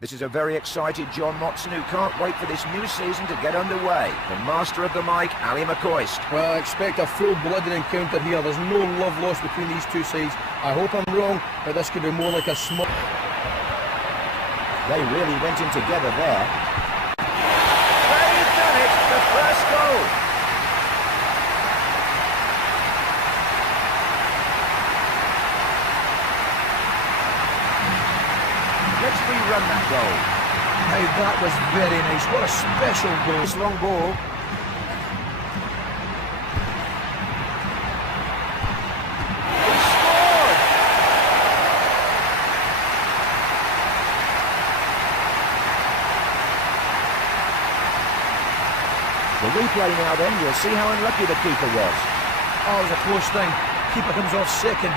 This is a very excited John Motson who can't wait for this new season to get underway. The master of the mic, Ali McCoist. Well, I expect a full-blooded encounter here. There's no love lost between these two sides. I hope I'm wrong, but this could be more like a small... They really went in together there. They've done it! The first goal! Let's rerun that goal. Now that was very nice. What a special goal. This long ball. He scored! The replay now then, you'll see how unlucky the keeper was. Oh, it was a close thing. Keeper comes off second.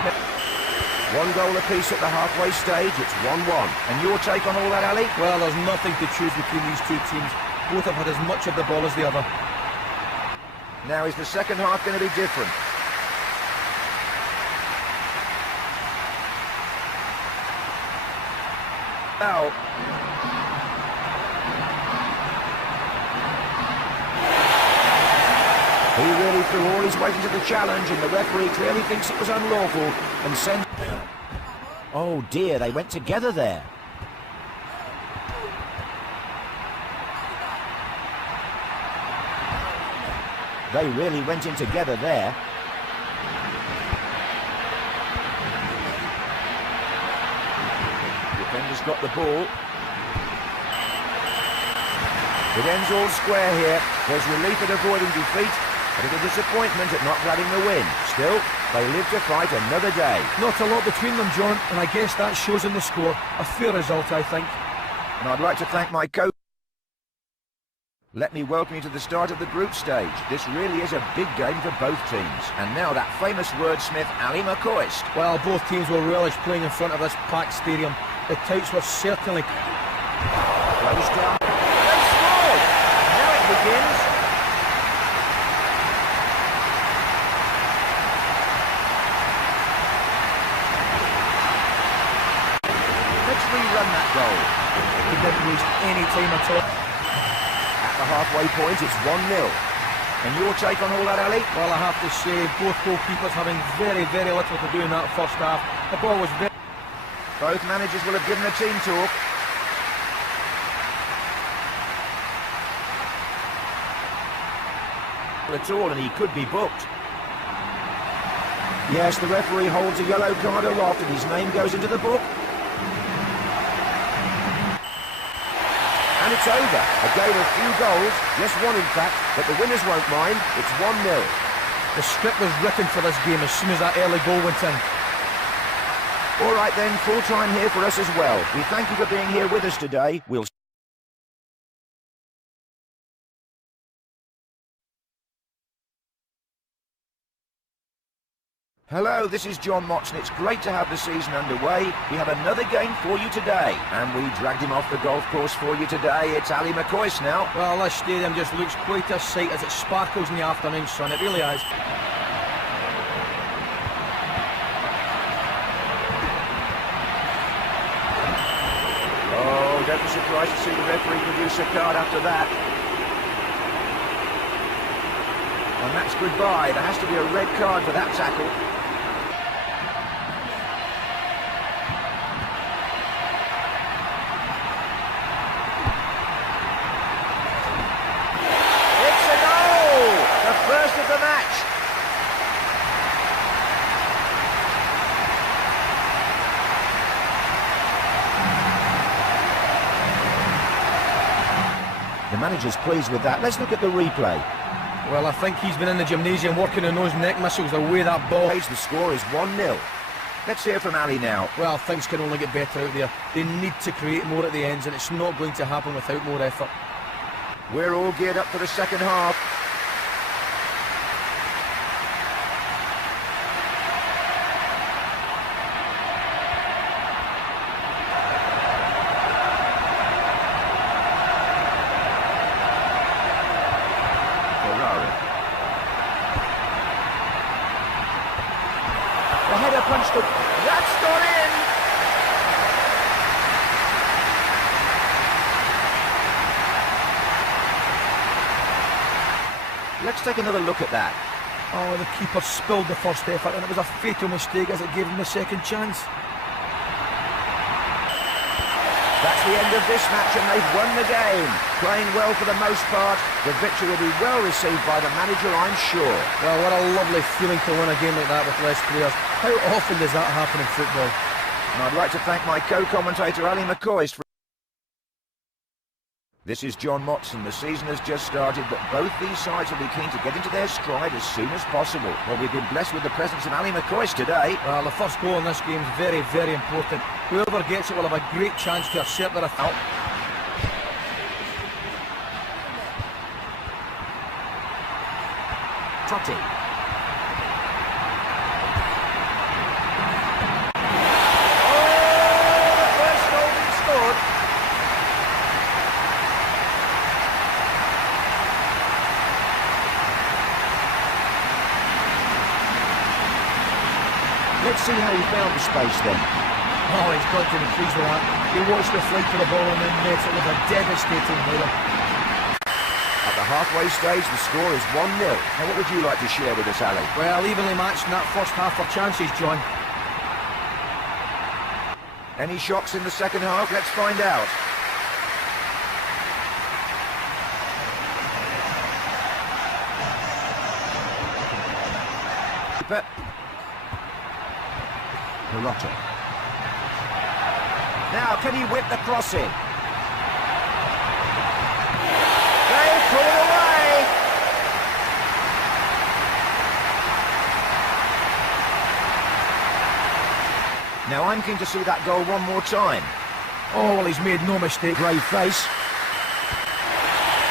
One goal apiece at the halfway stage, it's 1-1. And your take on all that, Ali? Well, there's nothing to choose between these two teams. Both have had as much of the ball as the other. Now, is the second half going to be different? Foul. He really threw all his weight into the challenge, and the referee clearly thinks it was unlawful and sends... Oh dear, they went together there. They really went in together there. Defender's got the ball. It ends all square here. There's relief at avoiding defeat, but a disappointment at not grabbing the win. Still, they live to fight another day. Not a lot between them, John, and I guess that shows in the score. A fair result, I think. And I'd like to thank my coach. Let me welcome you to the start of the group stage. This really is a big game for both teams. And now that famous wordsmith, Ali McCoist. Well, both teams will relish playing in front of this packed stadium. The Touts were certainly... Close down. They scored! Now it begins. Let's rerun that goal. He didn't waste any time at all. At the halfway point, it's 1-0. And your take on all that, Ali? Well, I have to say, both goalkeepers having very, very little to do in that first half. The ball was very... Both managers will have given a team talk. At all, and he could be booked. Yes, the referee holds a yellow card aloft and his name goes into the book. And it's over. A game of few goals, just one in fact, but the winners won't mind. It's 1-0. The script was written for this game as soon as that early goal went in. All right then, full time here for us as well. We thank you for being here with us today. We'll Hello, this is John Motson. It's great to have the season underway. We have another game for you today, and we dragged him off the golf course for you today. It's Ali McCoist now. Well, this stadium just looks quite a sight as it sparkles in the afternoon sun. It really is. Oh, don't be surprised to see the referee produce a card after that. And that's goodbye. There has to be a red card for that tackle. First of the match. The manager's pleased with that. Let's look at the replay. Well, I think he's been in the gymnasium working on those neck muscles the way that ball... The score is 1-0. Let's hear from Ali now. Well, things can only get better out there. They need to create more at the ends, and it's not going to happen without more effort. We're all geared up for the second half. The header punched up. That's gone in! Let's take another look at that. Oh, the keeper spilled the first effort and it was a fatal mistake as it gave him the second chance. That's the end of this match and they've won the game. Playing well for the most part, the victory will be well received by the manager, I'm sure. Well, what a lovely feeling to win a game like that with less players. How often does that happen in football? And I'd like to thank my co-commentator Ali McCoist for... This is John Motson. The season has just started, but both these sides will be keen to get into their stride as soon as possible. Well, we've been blessed with the presence of Ali McCoist today. Well, the first goal in this game is very, very important. Whoever gets it will have a great chance to assert their authority. Totti. Oh, the first goal been scored. Let's see how he found the space then. Oh, he's got to be pleased with that. He watched the flight for the ball and then met it with a devastating header. At the halfway stage, the score is 1-0. Now, what would you like to share with us, Ali? Well, evenly matched in that first half for chances, John. Any shocks in the second half? Let's find out. Hirota. Now, can he whip the cross in? They pull it away! Now, I'm keen to see that goal one more time. Oh, well, he's made no mistake. Brave face.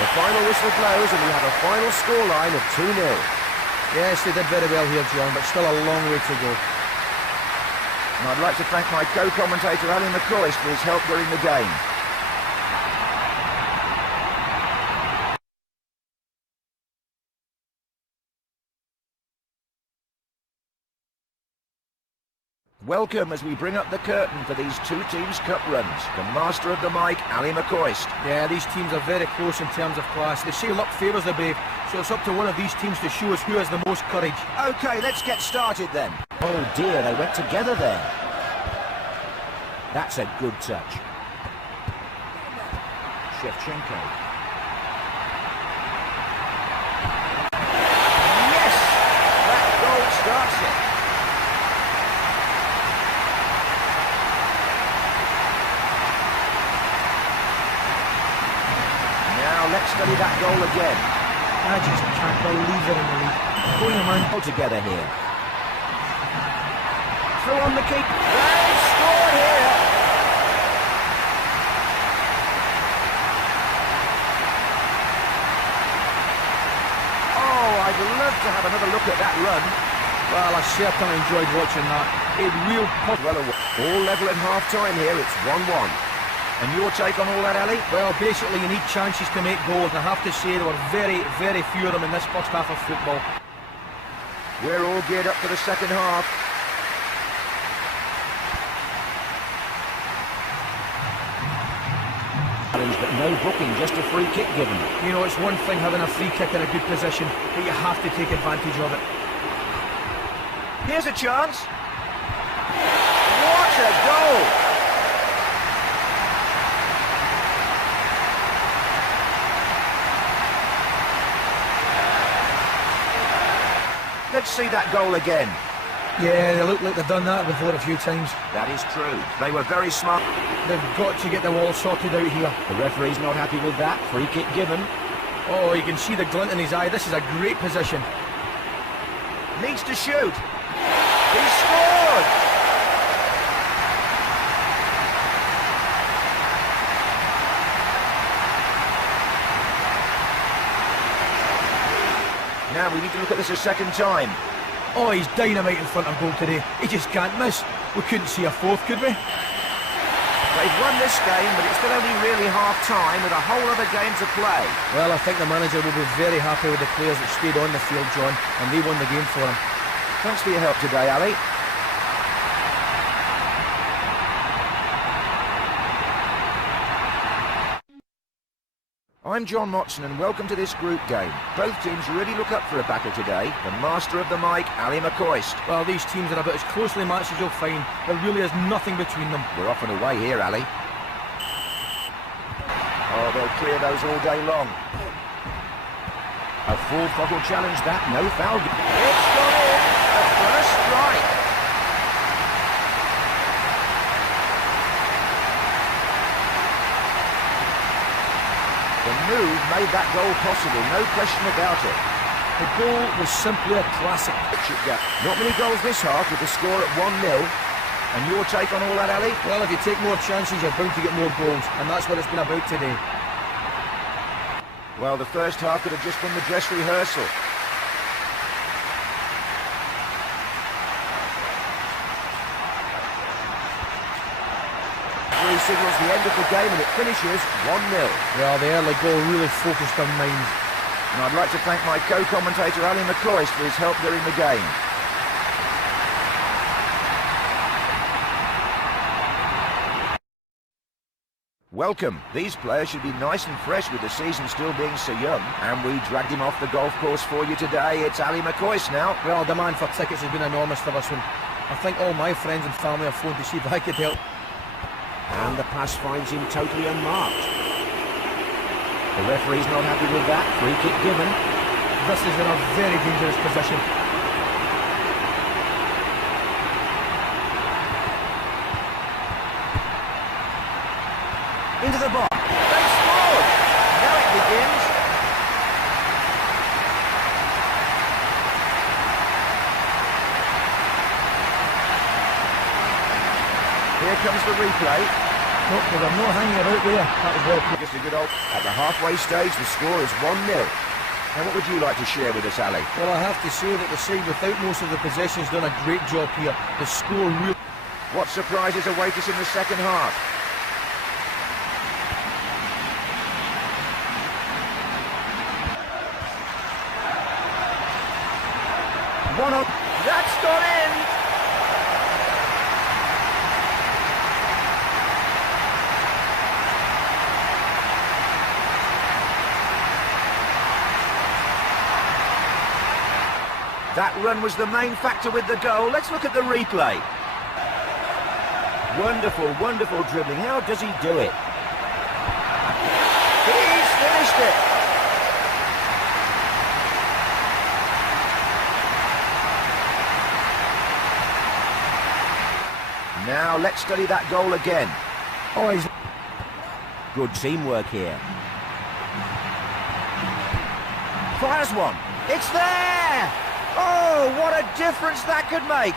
The final whistle blows and we have a final scoreline of 2-0. Yes, they did very well here, John, but still a long way to go. And I'd like to thank my co-commentator Ali McCoist for his help during the game. Welcome as we bring up the curtain for these two teams' cup runs. The master of the mic, Ali McCoist. Yeah, these teams are very close in terms of class. They say luck favours the brave, so it's up to one of these teams to show us who has the most courage. OK, let's get started then. Oh dear, they went together there. That's a good touch. Shevchenko. Yes! That goal starts it. Now let's study that goal again. I just can't believe they're in the lead. Going a man All together here. Through on the keeper. They've scored here. Oh, I'd love to have another look at that run. Well, I certainly enjoyed watching that. It real All level at half-time here, it's 1-1. And your take on all that, Ali? Well, basically you need chances to make goals, and I have to say there were very, very few of them in this first half of football. We're all geared up for the second half. But no booking, just a free kick given. You know, it's one thing having a free kick in a good position, but you have to take advantage of it. Here's a chance. What a goal! Let's see that goal again. Yeah, they look like they've done that before a few times. That is true. They were very smart. They've got to get the wall sorted out here. The referee's not happy with that. Free kick given. Oh, you can see the glint in his eye. This is a great position. Needs to shoot. He scored! Now we need to look at this a second time. Oh, he's dynamite in front of goal today. He just can't miss. We couldn't see a fourth, could we? They've won this game, but it's still only really half-time with a whole other game to play. Well, I think the manager will be very happy with the players that stayed on the field, John, and they won the game for him. Thanks for your help today, Ali. I'm John Motson and welcome to this group game. Both teams really look up for a battle today. The master of the mic, Ali McCoist. Well, these teams are about as closely matched as you'll find. There really is nothing between them. We're off and away here, Ali. Oh, they'll clear those all day long. A full throttle challenge that, no foul. It's gone in. A first strike. The move made that goal possible, no question about it. The goal was simply a classic. Not many goals this half with the score at 1-0. And your take on all that, Ali? Well, if you take more chances, you're bound to get more goals, and that's what it's been about today. Well, the first half could have just been the dress rehearsal. Signals the end of the game and it finishes 1-0. Well, the early goal really focused their minds. And I'd like to thank my co-commentator Ali McCoist for his help during the game. Welcome. These players should be nice and fresh with the season still being so young. And we dragged him off the golf course for you today. It's Ali McCoist now. Well, the demand for tickets has been enormous for this one. I think all my friends and family have phoned to see if I could help. And the pass finds him totally unmarked. The referee's not happy with that. Free kick given. This is in a very dangerous position. Into the box. They scored. Now it begins. Here comes the replay. Nope, there were no hanging about there. That was well played. Just a good old... At the halfway stage, the score is 1-0. And what would you like to share with us, Ali? Well, I have to say that the side without most of the possession has done a great job here. The score really... What surprises await us in the second half? One on... That's gone in! That run was the main factor with the goal. Let's look at the replay. Wonderful, wonderful dribbling. How does he do it? He's finished it. Now let's study that goal again. Oh, he's... Good teamwork here. Fires one. It's there! Oh, what a difference that could make!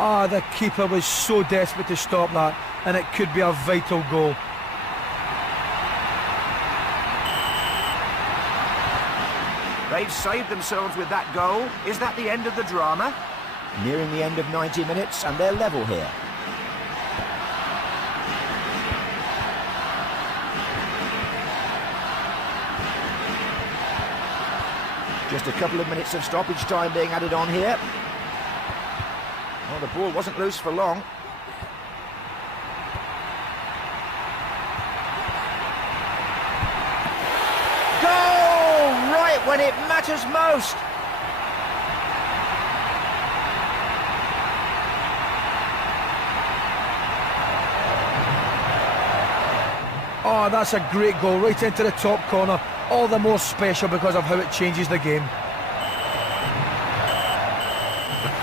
Ah, the keeper was so desperate to stop that, and it could be a vital goal. They've saved themselves with that goal. Is that the end of the drama? Nearing the end of 90 minutes, and they're level here. Just a couple of minutes of stoppage time being added on here. Well, the ball wasn't loose for long. Goal! Right when it matters most. Oh, that's a great goal, right into the top corner. All the more special because of how it changes the game.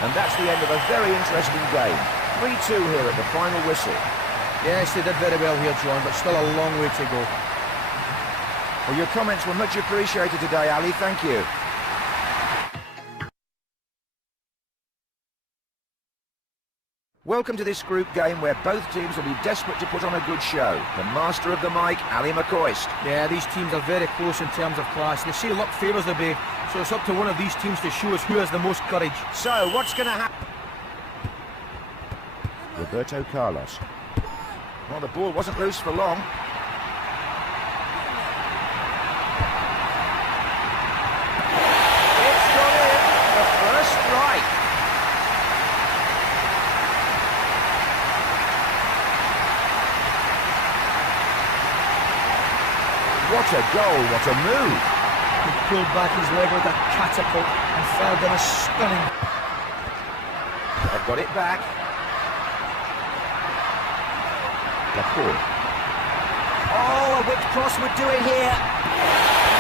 And that's the end of a very interesting game. 3-2 here at the final whistle. Yes, they did very well here, John, but still a long way to go. Well, your comments were much appreciated today, Ali. Thank you. Welcome to this group game where both teams will be desperate to put on a good show. The master of the mic, Ali McCoist. Yeah, these teams are very close in terms of class. They say luck favours the brave, so it's up to one of these teams to show us who has the most courage. So, what's going to happen? Roberto Carlos. Well, the ball wasn't loose for long. It's gone in. The first strike. What a goal, what a move. He pulled back his leg like a catapult and fired in a stunning... They've got it back. Laporte. Oh, a whipped cross would do it here.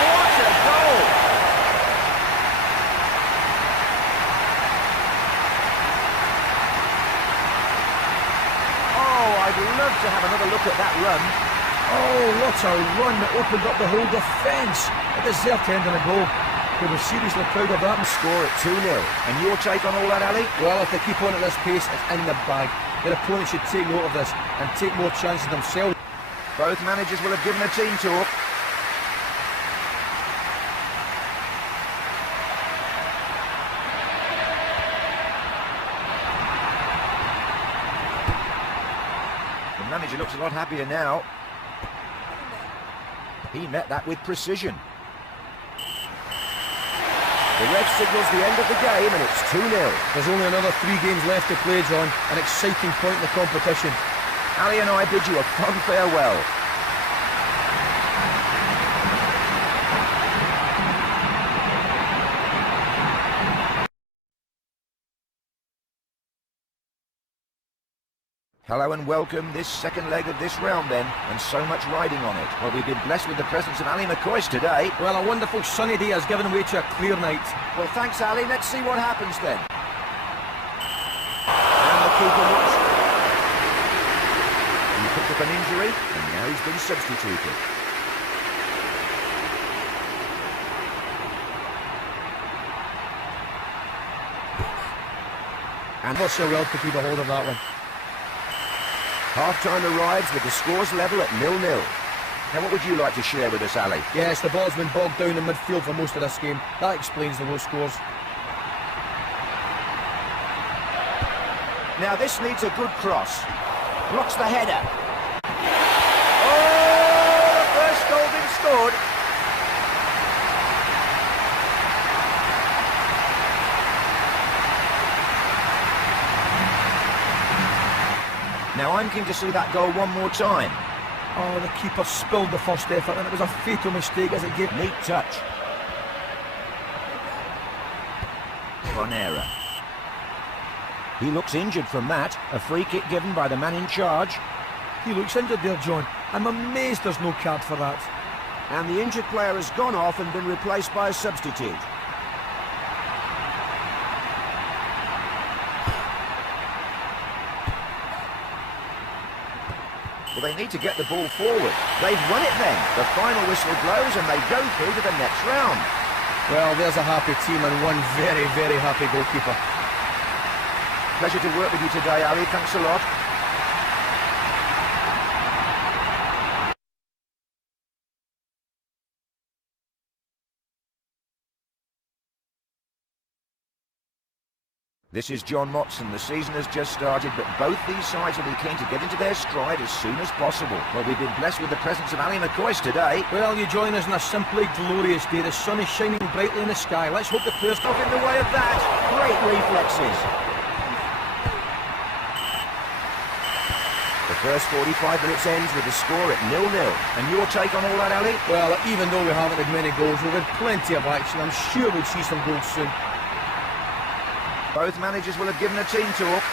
What a goal! Oh, I'd love to have another look at that run. Oh, what a run that opened up the whole defence. It deserved to end in a goal. We were seriously proud of that. Score at 2-0. And your take on all that, Ali? Well, if they keep on at this pace, it's in the bag. Their opponents should take note of this and take more chances themselves. Both managers will have given a team talk. The manager looks a lot happier now. He met that with precision. The ref signals the end of the game and it's 2-0. There's only another 3 games left to play, John. An exciting point in the competition. Ali and I bid you a fond farewell. Hello and welcome this second leg of this round then, and so much riding on it. Well, we've been blessed with the presence of Ali McCoist today. Well, a wonderful sunny day has given way to a clear night. Well, thanks Ali, let's see what happens then. And the keeper looks... He picked up an injury, and now he's been substituted. And not so well to keep a hold of that one. Half-time arrives with the scores level at 0-0. Now, what would you like to share with us, Ali? Yes, the ball's been bogged down in midfield for most of this game. That explains the low scores. Now, this needs a good cross. Blocks the header. Oh, the first goal been scored. Now, I'm keen to see that goal one more time. Oh, the keeper spilled the first effort and it was a fatal mistake as it gave... Neat touch. Bonera. He looks injured from that. A free kick given by the man in charge. He looks injured there, John. I'm amazed there's no card for that. And the injured player has gone off and been replaced by a substitute. Well, they need to get the ball forward. They've won it then. The final whistle blows and they go through to the next round. Well, there's a happy team and one very, very happy goalkeeper. Pleasure to work with you today, Ali. Thanks a lot. This is John Motson. The season has just started, but both these sides will be keen to get into their stride as soon as possible. Well, we've been blessed with the presence of Ali McCoist today. Well, you join us on a simply glorious day. The sun is shining brightly in the sky. Let's hope the players Not in the way of that. Great reflexes. The first 45 minutes ends with the score at 0-0. And your take on all that, Ali? Well, even though we haven't had many goals, we've had plenty of action. I'm sure we'll see some goals soon. Both managers will have given a team talk.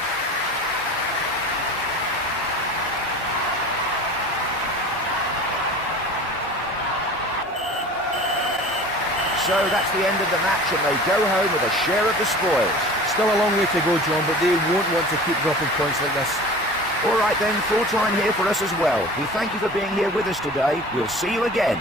So that's the end of the match and they go home with a share of the spoils. Still a long way to go, John, but they won't want to keep dropping points like this. All right then, full time here for us as well. We thank you for being here with us today. We'll see you again.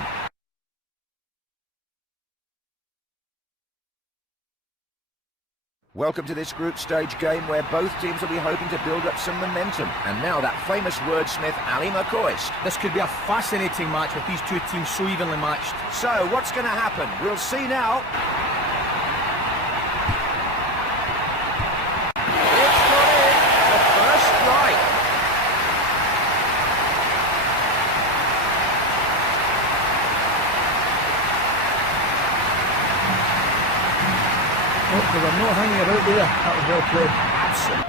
Welcome to this group stage game where both teams will be hoping to build up some momentum. And now that famous wordsmith, Ali McCoist. This could be a fascinating match with these two teams so evenly matched. So, what's going to happen? We'll see now. It's got in. The first strike. Oh, they were not hanging about there. That was well played. Absolutely.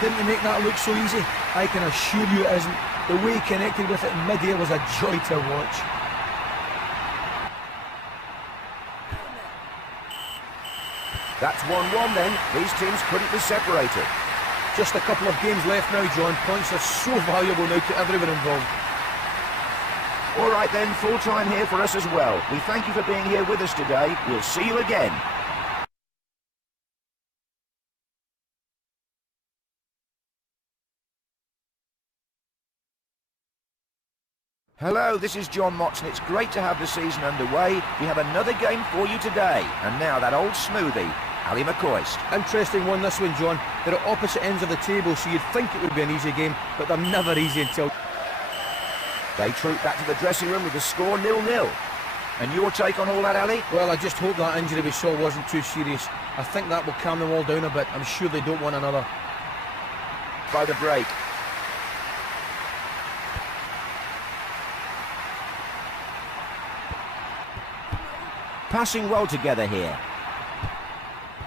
Didn't he make that look so easy? I can assure you it isn't. The way he connected with it in mid-air was a joy to watch. That's 1-1 then. These teams couldn't be separated. Just a couple of games left now, John. Points are so valuable now to everyone involved. All right then, full time here for us as well. We thank you for being here with us today. We'll see you again. Hello, this is John Motson. It's great to have the season underway. We have another game for you today. And now that old smoothie, Ali McCoist. Interesting one, this one, John. They're at opposite ends of the table, so you'd think it would be an easy game, but they're never easy until... They troop back to the dressing room with the score 0-0. And your take on all that, Ali? Well, I just hope that injury we saw wasn't too serious. I think that will calm them all down a bit. I'm sure they don't want another. By the break. Passing well together here.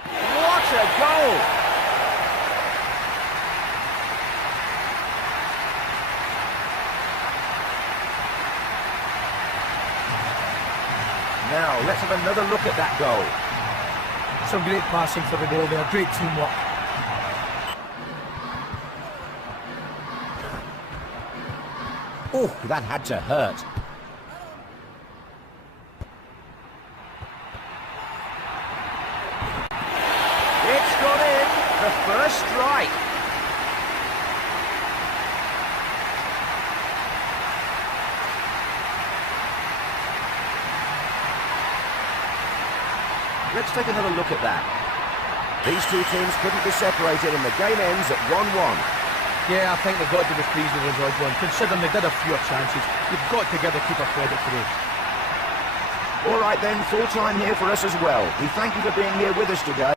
What a goal! Now, let's have another look at that goal. Some great passing for the goal there, great teamwork. Oh, that had to hurt. It's got in, the first strike. Let's take another look at that. These two teams couldn't be separated and the game ends at 1-1. Yeah, I think they've got to be pleased with the result, John. Considering they did have fewer chances, you've got to give the keeper credit for those. All right then, full time here for us as well. We thank you for being here with us today.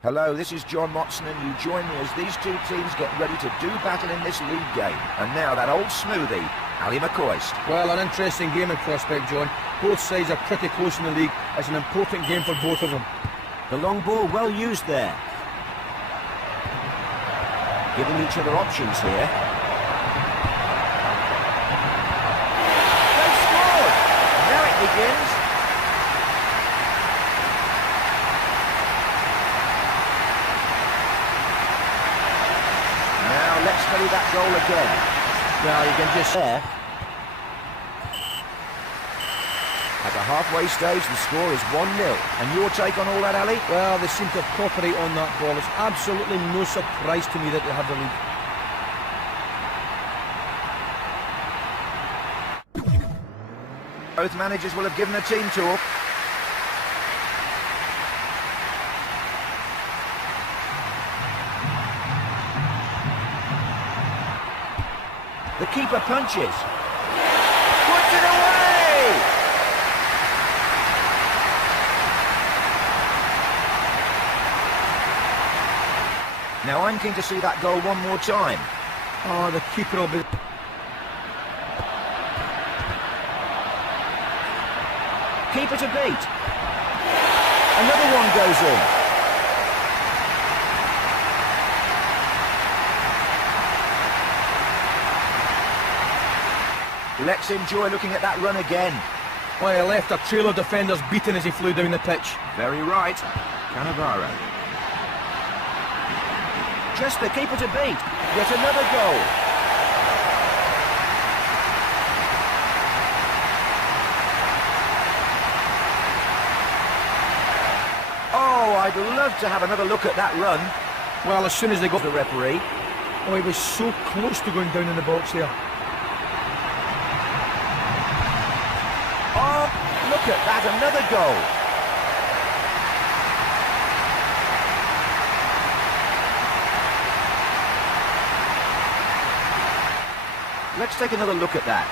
Hello, this is John Motson and you join me as these two teams get ready to do battle in this league game. And now that old smoothie, Ali McCoist. Well, an interesting game in prospect, John. Both sides are pretty close in the league. It's an important game for both of them. The long ball well used there. Giving each other options here. They've scored! Now it begins. Let's study that goal again. Well, you can just... There. At the halfway stage, the score is 1-0. And your take on all that, Ali? Well, they seem to cooperate on that ball. It's absolutely no surprise to me that they have the lead. Both managers will have given a team talk. The keeper punches. Puts it away! Now I'm keen to see that goal one more time. Oh, the keeper will be... Keeper to beat. Another one goes in. Let's enjoy looking at that run again. Well, he left a trail of defenders beaten as he flew down the pitch. Very right. Cannavaro. Just the keeper to beat. Yet another goal. Oh, I'd love to have another look at that run. Well, as soon as they got the referee. Oh, he was so close to going down in the box there. Look at that, another goal. Let's take another look at that.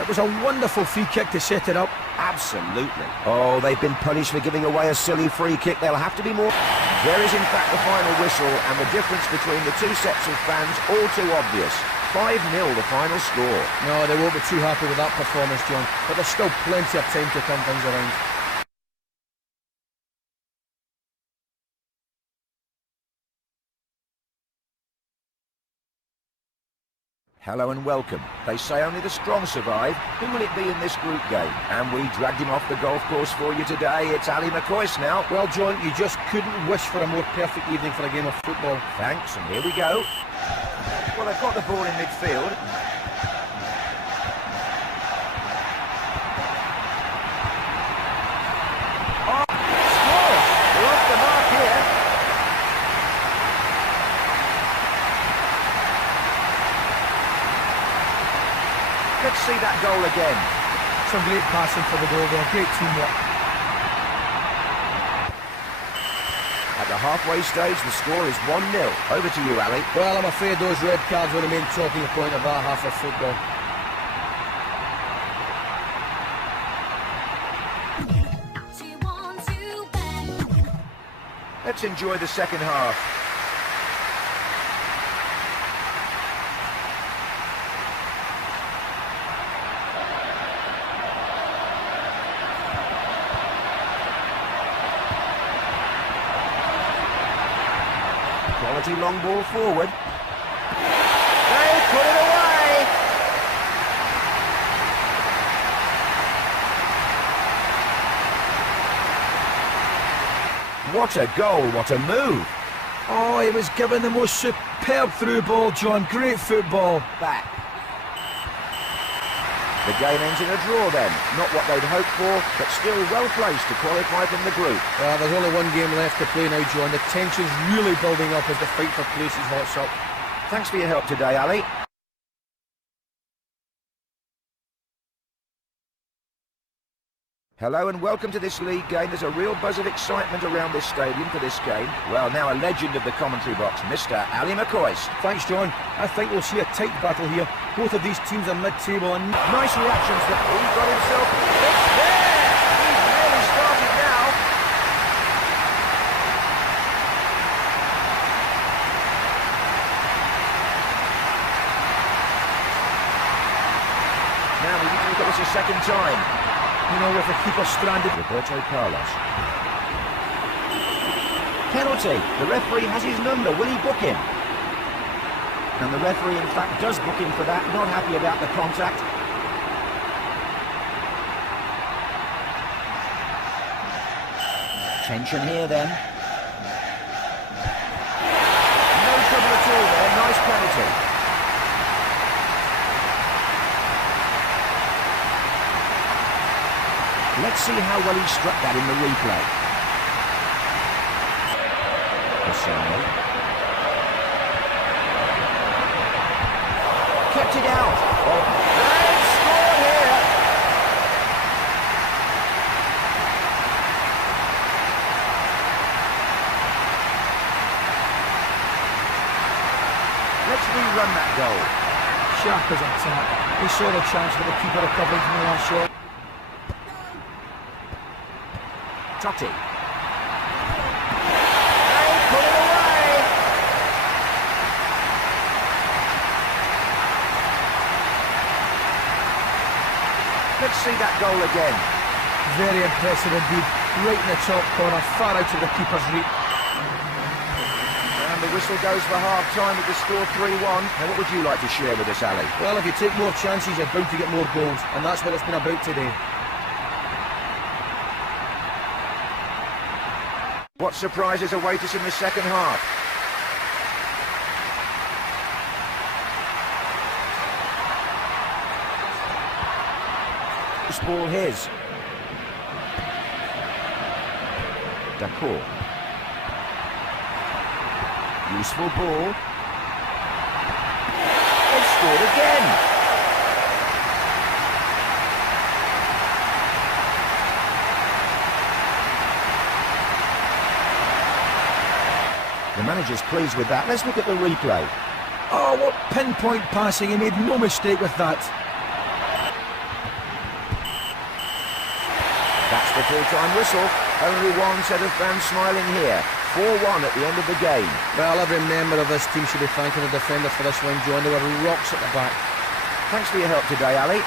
It was a wonderful free kick to set it up. Absolutely. Oh, they've been punished for giving away a silly free kick. They'll have to be more... There is in fact the final whistle, and the difference between the two sets of fans all too obvious. 5-0 the final score. No, they won't be too happy with that performance, John, but there's still plenty of time to turn things around. Hello and welcome. They say only the strong survive. Who will it be in this group game? And we dragged him off the golf course for you today. It's Ali McCoist now. Well, John, you just couldn't wish for a more perfect evening for a game of football. Thanks, and here we go. Well, they've got the ball in midfield. Oh, scores! We're off the mark here. Let's see that goal again. Some great passing for the goal there, great teamwork. At the halfway stage, the score is 1-0. Over to you, Ali. Well, I'm afraid those red cards were the main talking point of that half of football. Let's enjoy the second half. Quality long ball forward. They put it away! What a goal, what a move! Oh, he was given the most superb through ball, John. Great football. Back. The game ends in a draw then. Not what they'd hoped for, but still well placed to qualify from the group. Well, there's only one game left to play now, John. The tension's really building up as the fight for places hots up. Thanks for your help today, Ali. Hello and welcome to this league game. There's a real buzz of excitement around this stadium for this game. Well, now a legend of the commentary box, Mr. Ali McCoist. Thanks, John. I think we'll see a tight battle here. Both of these teams are mid-table and... Nice reactions that he got himself. It's there! He's really started now. Now we need to look at this a second time. You know, with the keeper stranded... Roberto Carlos. Penalty. The referee has his number. Will he book him? And the referee, in fact, does book him for that. Not happy about the contact. Tension here, then. No trouble at all there. Nice penalty. Let's see how well he struck that in the replay. Cassano. Kept it out. Oh, they've scored here. Let's rerun that goal. Sharp as a tack. He saw the chance for the keeper recovering from the last shot. Totti. They put it away. Let's see that goal again. Very impressive indeed. Right in the top corner, far out of the keeper's reach. And the whistle goes for half-time with the score 3-1. Now, what would you like to share with us, Ali? Well, if you take more chances, you're bound to get more goals, and that's what it's been about today. What surprises await us in the second half? This ball his. D'accord. Useful ball. They've scored again. The manager's pleased with that. Let's look at the replay. Oh, what pinpoint passing. He made no mistake with that. That's the full-time whistle. Only one set of fans smiling here. 4-1 at the end of the game. Well, every member of this team should be thanking the defenders for this win, John. They were rocks at the back. Thanks for your help today, Ali.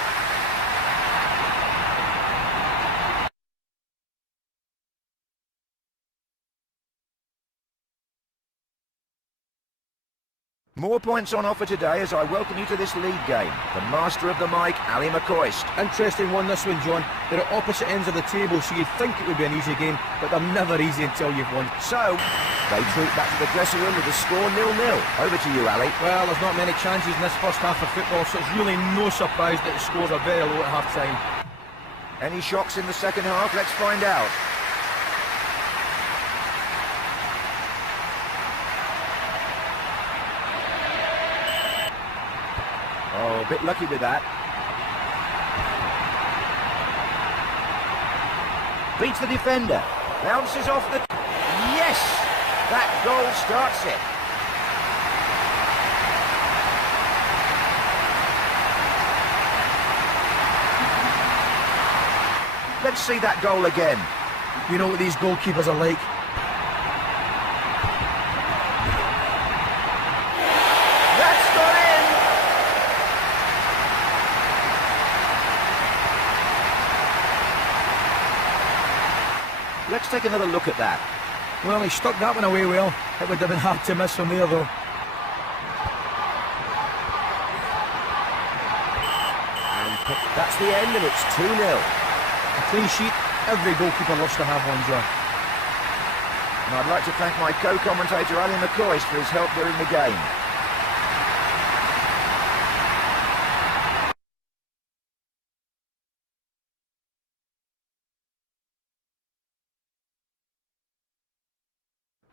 More points on offer today as I welcome you to this league game. The master of the mic, Ali McCoist. Interesting one, this one, John. They're at opposite ends of the table, so you'd think it would be an easy game, but they're never easy until you've won. So, they treat back to the dressing room with the score 0-0. Over to you, Ali. Well, there's not many chances in this first half of football, so it's really no surprise that the scores are very low at half-time. Any shocks in the second half? Let's find out. Oh, a bit lucky with that. Beats the defender. Bounces off the... Yes! That goal starts it. Let's see that goal again. You know what these goalkeepers are like. Let's take another look at that. Well, he stuck that one away well. It would have been hard to miss from there, though. And that's the end, and it's 2-0. A clean sheet, every goalkeeper loves to have one, John. And I'd like to thank my co-commentator, Ali McCoist, for his help during the game.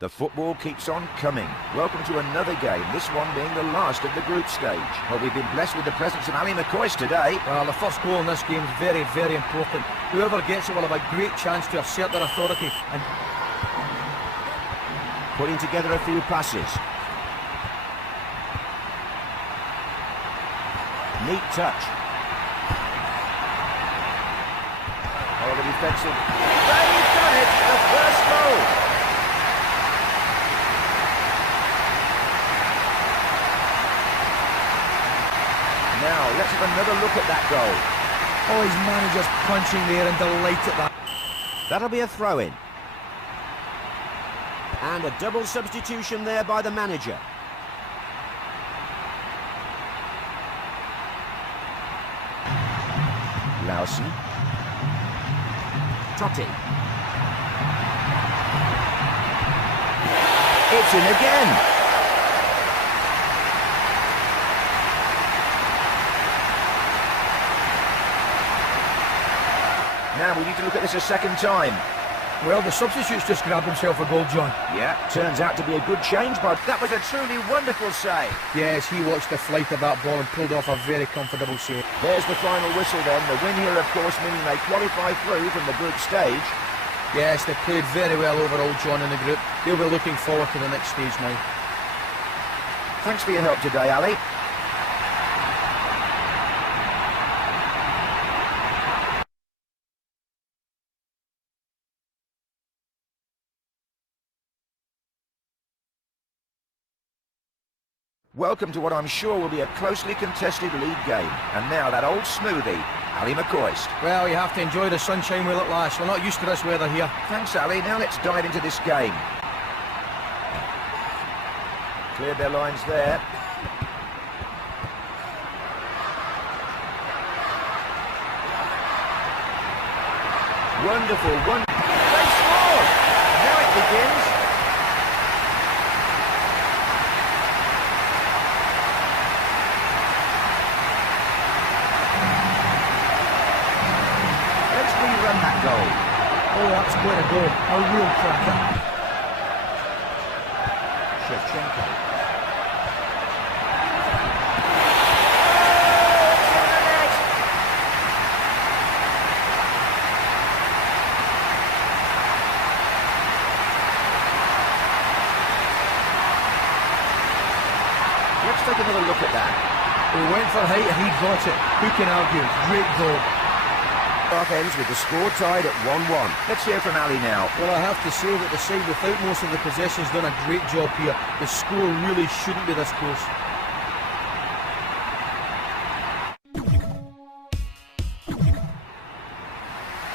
The football keeps on coming. Welcome to another game, this one being the last of the group stage. Well, we've been blessed with the presence of Ali McCoist today. Well, the first goal in this game is very, very important. Whoever gets it will have a great chance to assert their authority and... Putting together a few passes. Neat touch. Oh, the defensive... They've done it! The first goal! Now, let's have another look at that goal. Oh, his manager's punching there and delighted at that. That'll be a throw-in. And a double substitution there by the manager. Lawson. Totti. It's in again. Now we need to look at this a second time. Well, the substitute's just grabbed himself a goal, John. Yeah, turns out to be a good change, but that was a truly wonderful save. Yes, he watched the flight of that ball and pulled off a very comfortable save. There's the final whistle then. The win here, of course, meaning they qualify through from the group stage. Yes, they played very well overall, John, in the group. They'll be looking forward to the next stage now. Thanks for your help today, Ali. Welcome to what I'm sure will be a closely contested league game. And now that old smoothie, Ali McCoist. Well, you have to enjoy the sunshine while it lasts. We're not used to this weather here. Thanks, Ali. Now let's dive into this game. Cleared their lines there. Wonderful, They scored! Now it begins. That goal. Oh, that's quite a goal. A real cracker. Shevchenko. Let's take another look at that. He went for height and he got it. Who can argue? Great goal. Half ends with the score tied at 1-1. Let's hear from Ali now. Well, I have to say that the side without most of the possession's done a great job here. The score really shouldn't be this close.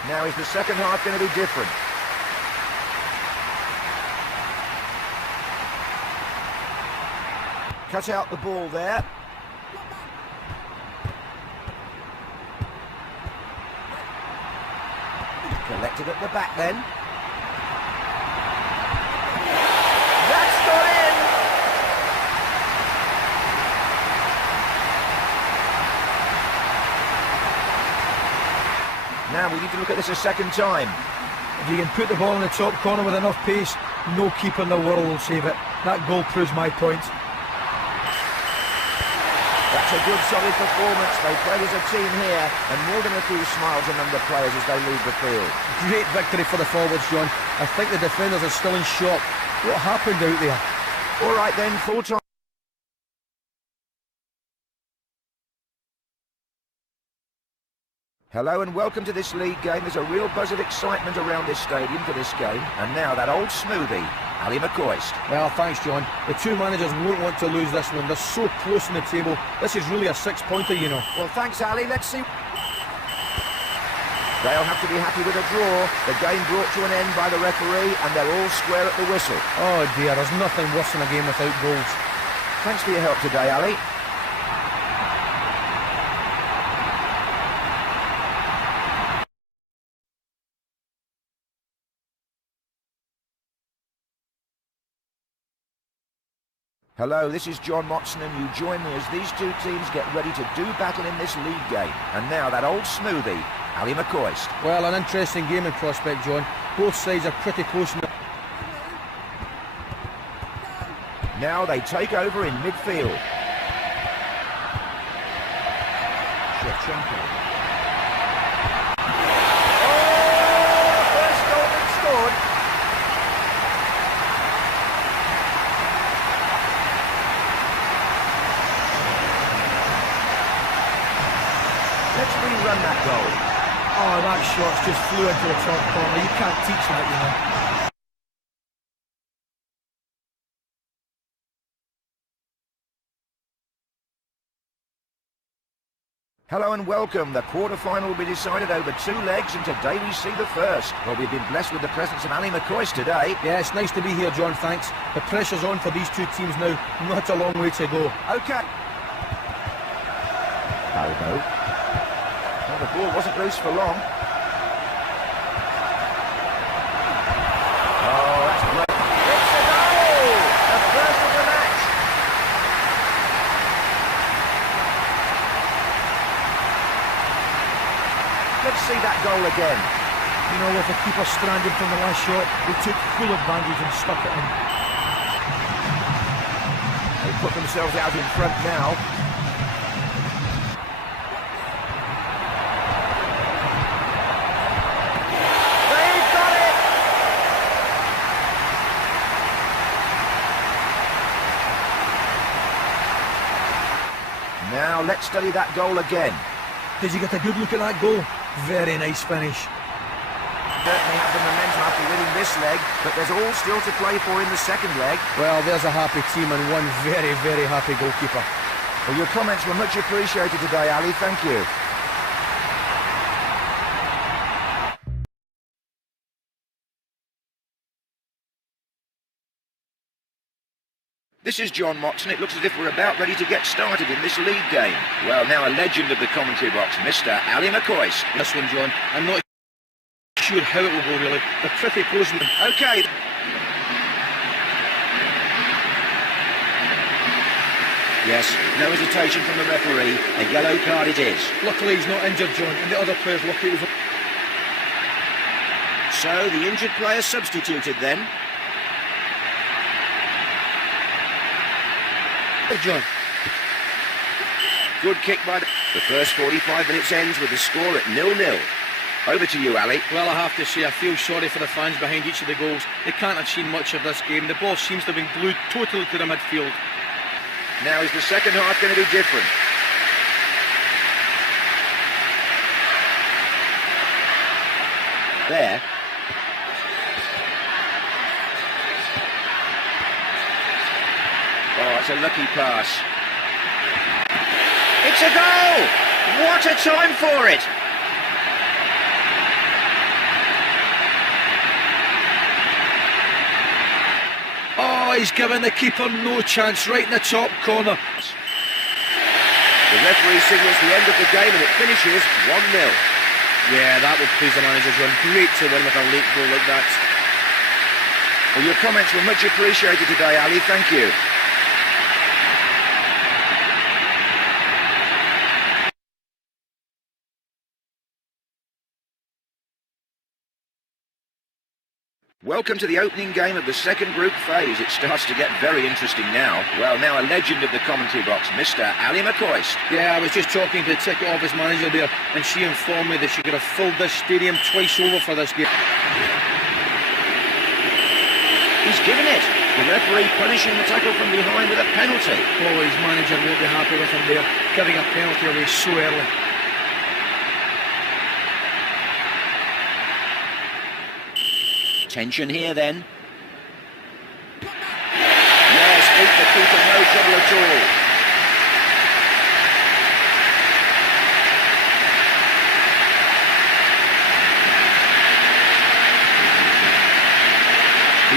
Now is the second half going to be different? Cut out the ball there. Collected at the back then. That's got in! Now we need to look at this a second time. If you can put the ball in the top corner with enough pace, no keeper in the world will save it. That goal proves my point. That's a good, solid performance. They played as a team here, and more than a few smiles among the players as they leave the field. Great victory for the forwards, John. I think the defenders are still in shock. What happened out there? All right then, full time. Hello and welcome to this league game. There's a real buzz of excitement around this stadium for this game. And now that old smoothie, Ali McCoist. Well, thanks, John. The two managers won't want to lose this one. They're so close in the table. This is really a six-pointer, you know. Well, thanks, Ali. Let's see. They'll have to be happy with a draw. The game brought to an end by the referee, and they're all square at the whistle. Oh, dear. There's nothing worse than a game without goals. Thanks for your help today, Ali. Hello, this is John Motson, and you join me as these two teams get ready to do battle in this league game. And now that old smoothie, Ali McCoist. Well, an interesting game in prospect, John. Both sides are pretty close. Now they take over in midfield. Shevchenko. Oh, first goal been scored. Let's rerun that goal. Oh, that shot just flew into the top corner. You can't teach that, you know. Hello and welcome. The quarter-final will be decided over two legs, and today we see the first. Well, we've been blessed with the presence of Ali McCoist today. Yeah, it's nice to be here, John, thanks. The pressure's on for these two teams now. Not a long way to go. OK. Well, the ball wasn't loose for long. Oh, that's great. It's a goal! The first of the match. Let's see that goal again. You know, with the keeper stranded from the last shot, they took full advantage and stuck it in. They put themselves out in front now. Now let's study that goal again. Did you get a good look at that goal? Very nice finish. Certainly have the momentum after winning this leg, but there's all still to play for in the second leg. Well, there's a happy team and one very, very happy goalkeeper. Well, your comments were much appreciated today, Ali. Thank you. This is John Motson. It looks as if we're about ready to get started in this league game. Well, now a legend of the commentary box, Mr. Ali McCoist. This one, John, I'm not sure how it will go, really. They're pretty close. OK. Yes, no hesitation from the referee. A yellow card it is. Luckily he's not injured, John, and the other player's lucky it was... So the injured player substituted then. John. Good kick by the first 45 minutes ends with the score at 0-0. Over to you, Ali. Well, I have to say, I feel sorry for the fans behind each of the goals. They can't have seen much of this game. The ball seems to have been glued totally to the midfield. Now is the second half going to be different? there. Oh, it's a lucky pass. It's a goal! What a time for it! Oh, he's given the keeper no chance, right in the top corner. The referee signals the end of the game and it finishes 1-0. Yeah, that would please the manager's run. Great to win with a late goal like that. Well, your comments were much appreciated today, Ali. Thank you. Welcome to the opening game of the second group phase. It starts to get very interesting now. Well, now a legend of the commentary box, Mr. Ali McCoist. Yeah, I was just talking to the ticket office manager there, and she informed me that she could have filled this stadium twice over for this game. He's given it. The referee punishing the tackle from behind with a penalty. Oh, his manager won't be happy with him there, giving a penalty away so early. Tension here then. Yes, beat the keeper, no trouble at all.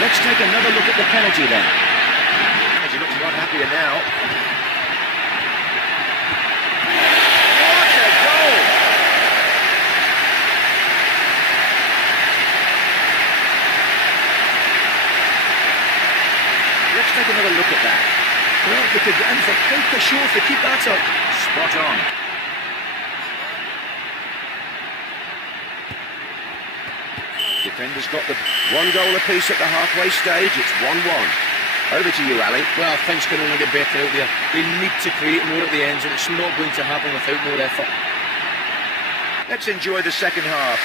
Let's take another look at the penalty then. He looks a lot happier now. What a goal! Let's take another look at that. Well, they could get in for quite the show if they keep that up. Spot on. Defenders got the 1 goal apiece at the halfway stage. It's 1-1. Over to you, Ali. Well, things can only get better out there. They need to create more at the ends, and it's not going to happen without more effort. Let's enjoy the second half.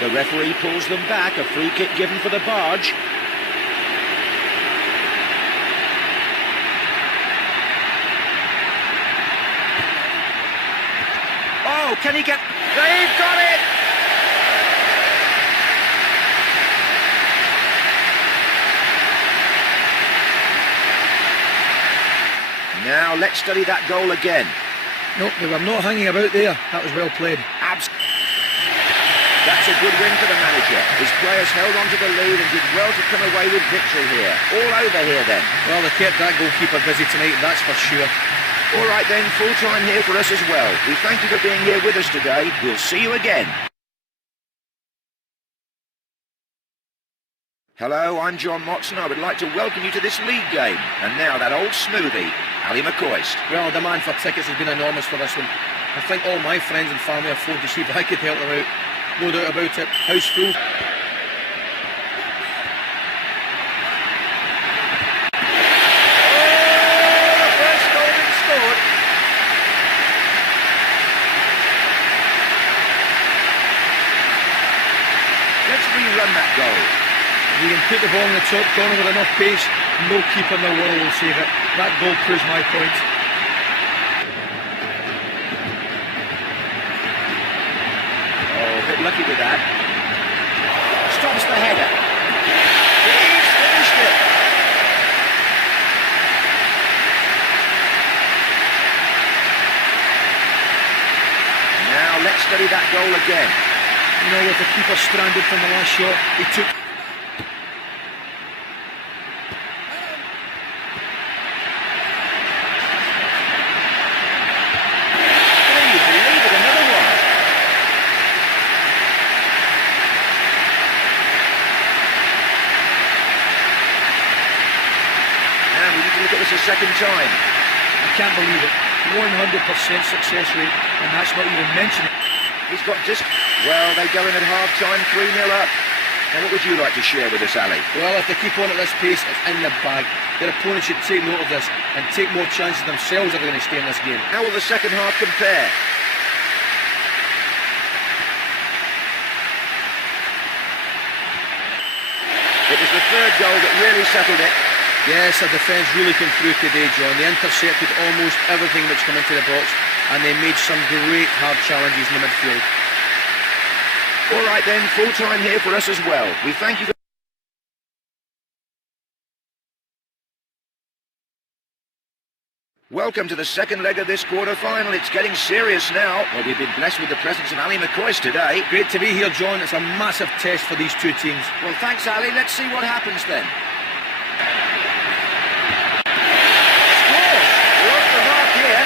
The referee pulls them back. A free kick given for the Barge. Oh, can he get... They've got it! Now let's study that goal again. Nope, they were not hanging about there. That was well played. That's a good win for the manager. His players held on to the lead and did well to come away with victory here. All over here then. Well, they kept that goalkeeper busy tonight, that's for sure. All right then, full time here for us as well. We thank you for being here with us today. We'll see you again. Hello, I'm John Motson. I would like to welcome you to this league game. And now that old smoothie, Ali McCoist. Well, the demand for tickets has been enormous for this one. I think all my friends and family have phoned to see if I could help them out. No doubt about it. House full. Oh, the first goal been scored. Let's rerun that goal. You can put the ball in the top corner with enough pace, no keeper in the world will save it. That goal proves my point. Lucky with that. Stops the header. He's finished it. Now let's study that goal again. You know, with the keeper stranded from the last shot, he took... A second time. I can't believe it. 100% success rate, and that's not even mentioning. He's got just... Well, they go in at half-time, 3-0 up. Now, what would you like to share with us, Ali? Well, if they keep on at this pace, it's in the bag. Their opponents should take note of this and take more chances themselves if they're going to stay in this game. How will the second half compare? It was the third goal that really settled it. Yes, the defence really came through today, John. They intercepted almost everything that's come into the box, and they made some great hard challenges in the midfield. All right then, full time here for us as well. We thank you for... Welcome to the second leg of this quarter-final. It's getting serious now. Well, we've been blessed with the presence of Ali McCoist today. Great to be here, John. It's a massive test for these two teams. Well, thanks, Ali. Let's see what happens then. Scores! We're off the mark here.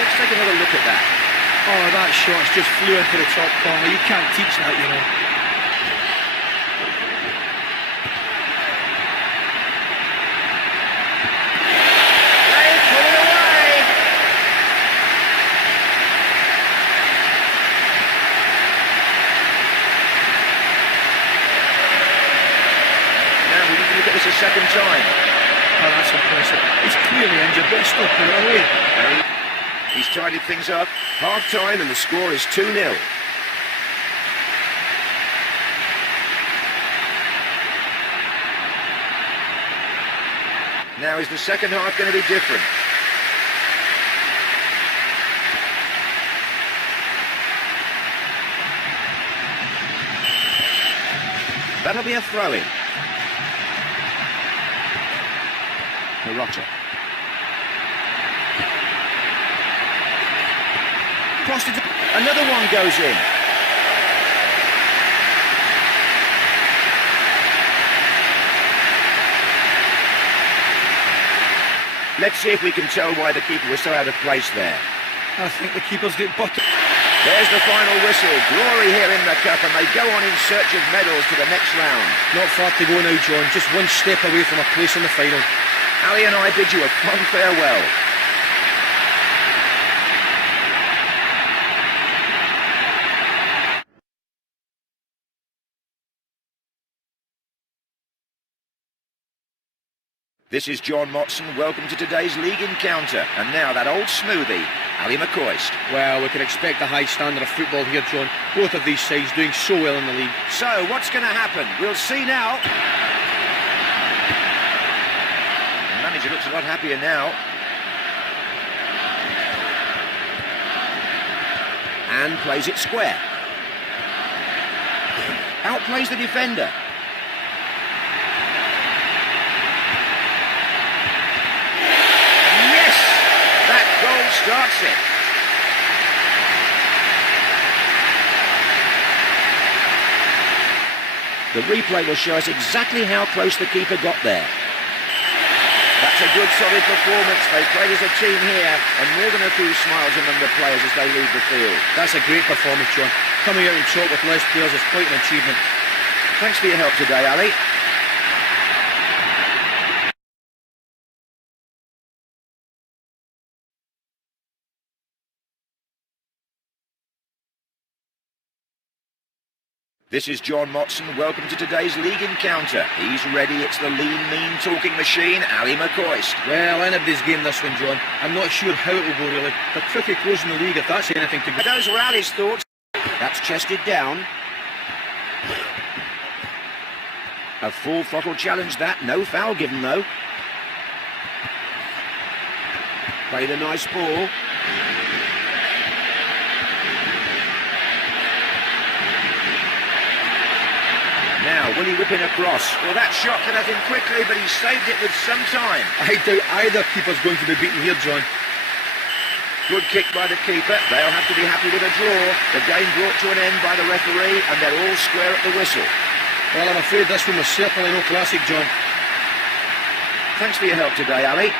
Let's take another look at that. Oh, that shot just flew into the top corner. You can't teach that, you know. A second time. Oh, that's impressive. He's clearly injured, but he's still put it away. He's tidied things up. Half time and the score is 2-0. Now is the second half going to be different? That'll be a throw-in. Roger. Crossed it. Another one goes in. Let's see if we can tell why the keeper was so out of place there. I think the keeper's got butted. There's the final whistle. Glory here in the cup, and they go on in search of medals to the next round. Not far to go now, John. Just one step away from a place in the final. Ali and I bid you a fond farewell. This is John Motson. Welcome to today's league encounter. And now that old smoothie, Ali McCoist. Well, we can expect a high standard of football here, John. Both of these sides doing so well in the league. So, what's going to happen? We'll see now. The manager looks a lot happier now. And plays it square. Outplays the defender. Yes! That goal starts it. The replay will show us exactly how close the keeper got there. That's a good, solid performance. They played as a team here, and more than a few smiles among the players as they leave the field. That's a great performance, John. Coming out on top with less players is quite an achievement. Thanks for your help today, Ali. This is John Motson. Welcome to today's league encounter. He's ready. It's the lean, mean talking machine, Ali McCoist. Well, anybody's game this one, John. I'm not sure how it will go, really. They're pretty close in the league, if that's anything to go. Those were Ali's thoughts. That's chested down. A full throttle challenge that. No foul given, though. Played a nice ball. Now, will he whip in across? Well, that shot got at him quickly, but he saved it with some time. I doubt either keeper's going to be beaten here, John. Good kick by the keeper. They'll have to be happy with a draw. The game brought to an end by the referee, and they're all square at the whistle. Well, I'm afraid this one was certainly no classic, John. Thanks for your help today, Ali.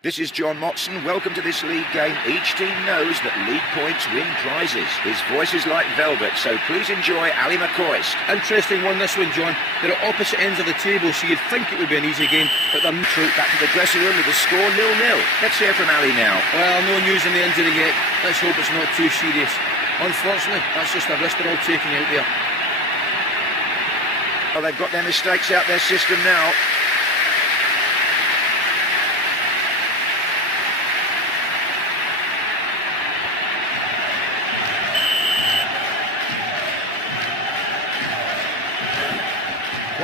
This is John Motson. Welcome to this league game. Each team knows that league points win prizes. His voice is like velvet, so please enjoy Ali McCoist. Interesting one, this one, John. They're at opposite ends of the table, so you'd think it would be an easy game, but they're not. Back to the dressing room with the score 0-0. Let's hear from Ali now. Well, no news on the injury yet. Let's hope it's not too serious. Unfortunately, that's just a risk they're all taking out there. Well, they've got their mistakes out their system now.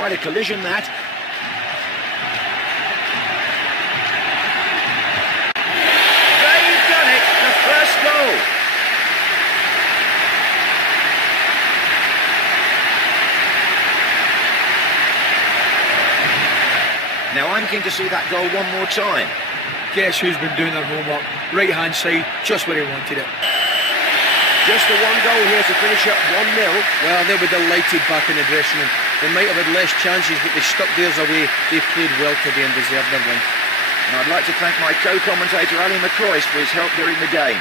quite a collision, that. They've done it, the first goal. Now I'm keen to see that goal one more time. Guess who's been doing their homework? Right-hand side, just where he wanted it. Just the one goal here to finish up 1-0. Well, they'll be delighted back in the dressing room. They might have had less chances, but they stuck theirs away. They played well today and deserved their win. And I'd like to thank my co-commentator Ali McCoist for his help during the game.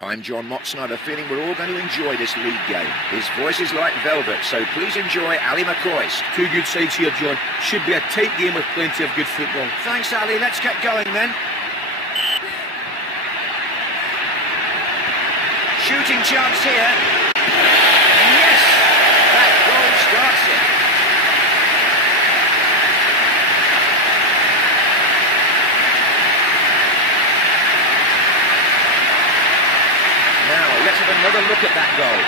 I'm John Motsnyder, feeling we're all going to enjoy this league game. His voice is like velvet, so please enjoy Ali McCoist. Two good sides here, John. Should be a tight game with plenty of good football. Thanks, Ali. Let's get going then. Shooting chance here. Yes! That goal starts it. Now, let's have another look at that goal.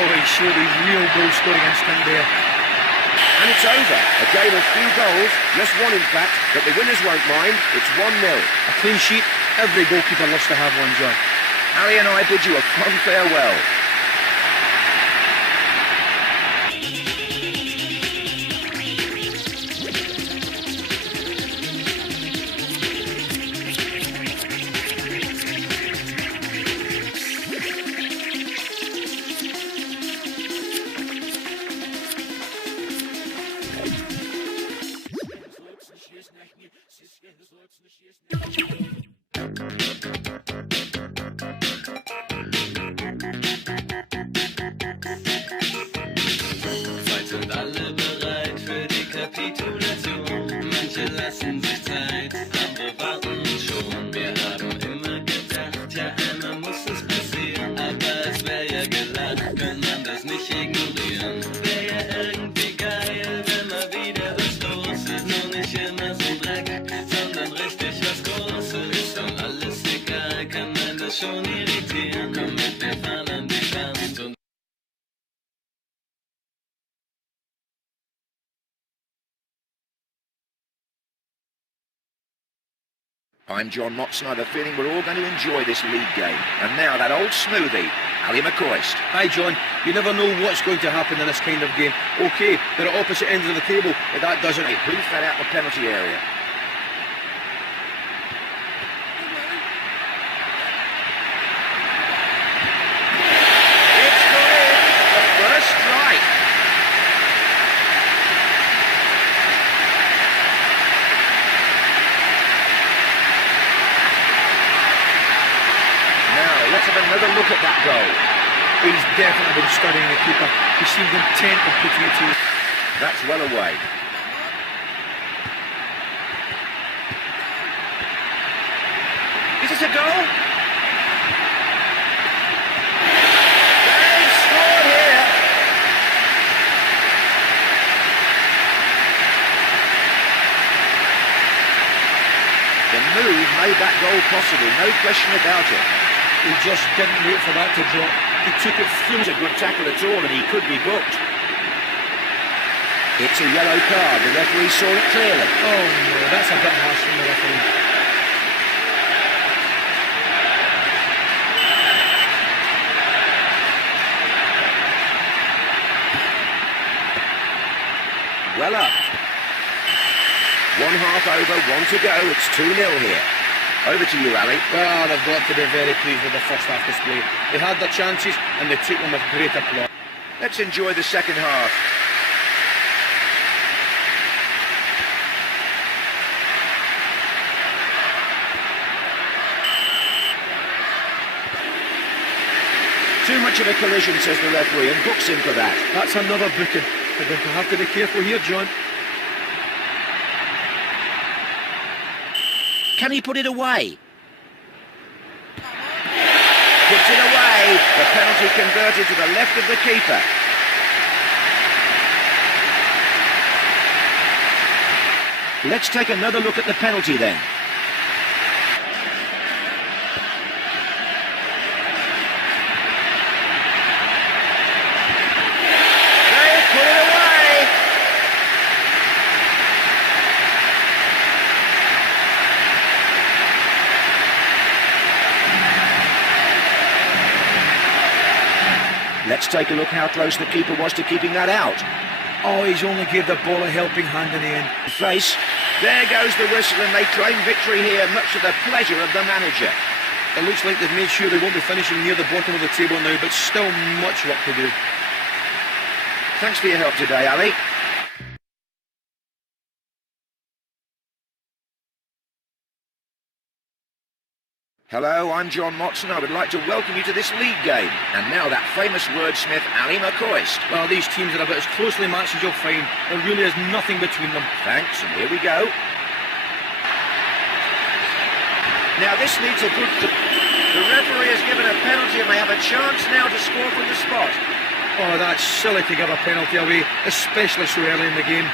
Oh, he showed a real goal-scoring instinct there. And it's over. A game of few goals, just one in fact, but the winners won't mind. It's 1-0. A clean sheet, every goalkeeper loves to have one, John. Ali and I bid you a fond farewell. Sind alle bereit für die Kapitulation? Manche lassen sich Zeit, andere warten schon. Wir haben immer gedacht, ja einmal muss es passieren. Aber es wäre ja gelacht, könnte man das nicht ignorieren. Wäre ja irgendwie geil, wenn mal wieder was los ist. Nur nicht immer so Dreck, sondern richtig was Großes. Ist dann alles egal, kann man das schon irritieren. Komm mit, wir fahren an die Wand und I'm John Motsnyder, feeling we're all going to enjoy this league game. And now that old smoothie, Ali McCoist. Hi, John. You never know what's going to happen in this kind of game. OK, they're at opposite ends of the table, but that doesn't... Who fell out the penalty area? It's got in, the first strike. Let's have another look at that goal. He's definitely been studying the keeper. He seemed intent on putting it to... That's well away. Is this a goal? They've scored here. The move made that goal possible, no question about it. He just didn't wait for that to drop. He took it through. It's a good tackle at all and he could be booked. It's a yellow card. The referee saw it clearly. Oh no, that's a bit harsh from the referee. Well up. One half over, one to go. It's 2-0 here. Over to you, Ali. Well, they've got to be very pleased with the first half display. They had their chances and they took them with great applause. Let's enjoy the second half. Too much of a collision, says the referee, and books him for that. That's another booking. They're going to have to be careful here, John. Can he put it away? Puts it away. The penalty converted to the left of the keeper. Let's take another look at the penalty then. They put it away! Let's take a look how close the keeper was to keeping that out. Oh, he's only gave the ball a helping hand in the end. Face. There goes the whistle and they claim victory here, much to the pleasure of the manager. It looks like they've made sure they won't be finishing near the bottom of the table now, but still much work to do. Thanks for your help today, Ali. Hello, I'm John Motson. I would like to welcome you to this league game. And now that famous wordsmith, Ali McCoist. Well, these teams are about as closely matched as you'll find. There really is nothing between them. Thanks, and here we go. Now this needs a good... The referee has given a penalty and they have a chance now to score from the spot. Oh, that's silly to give a penalty away, especially so early in the game.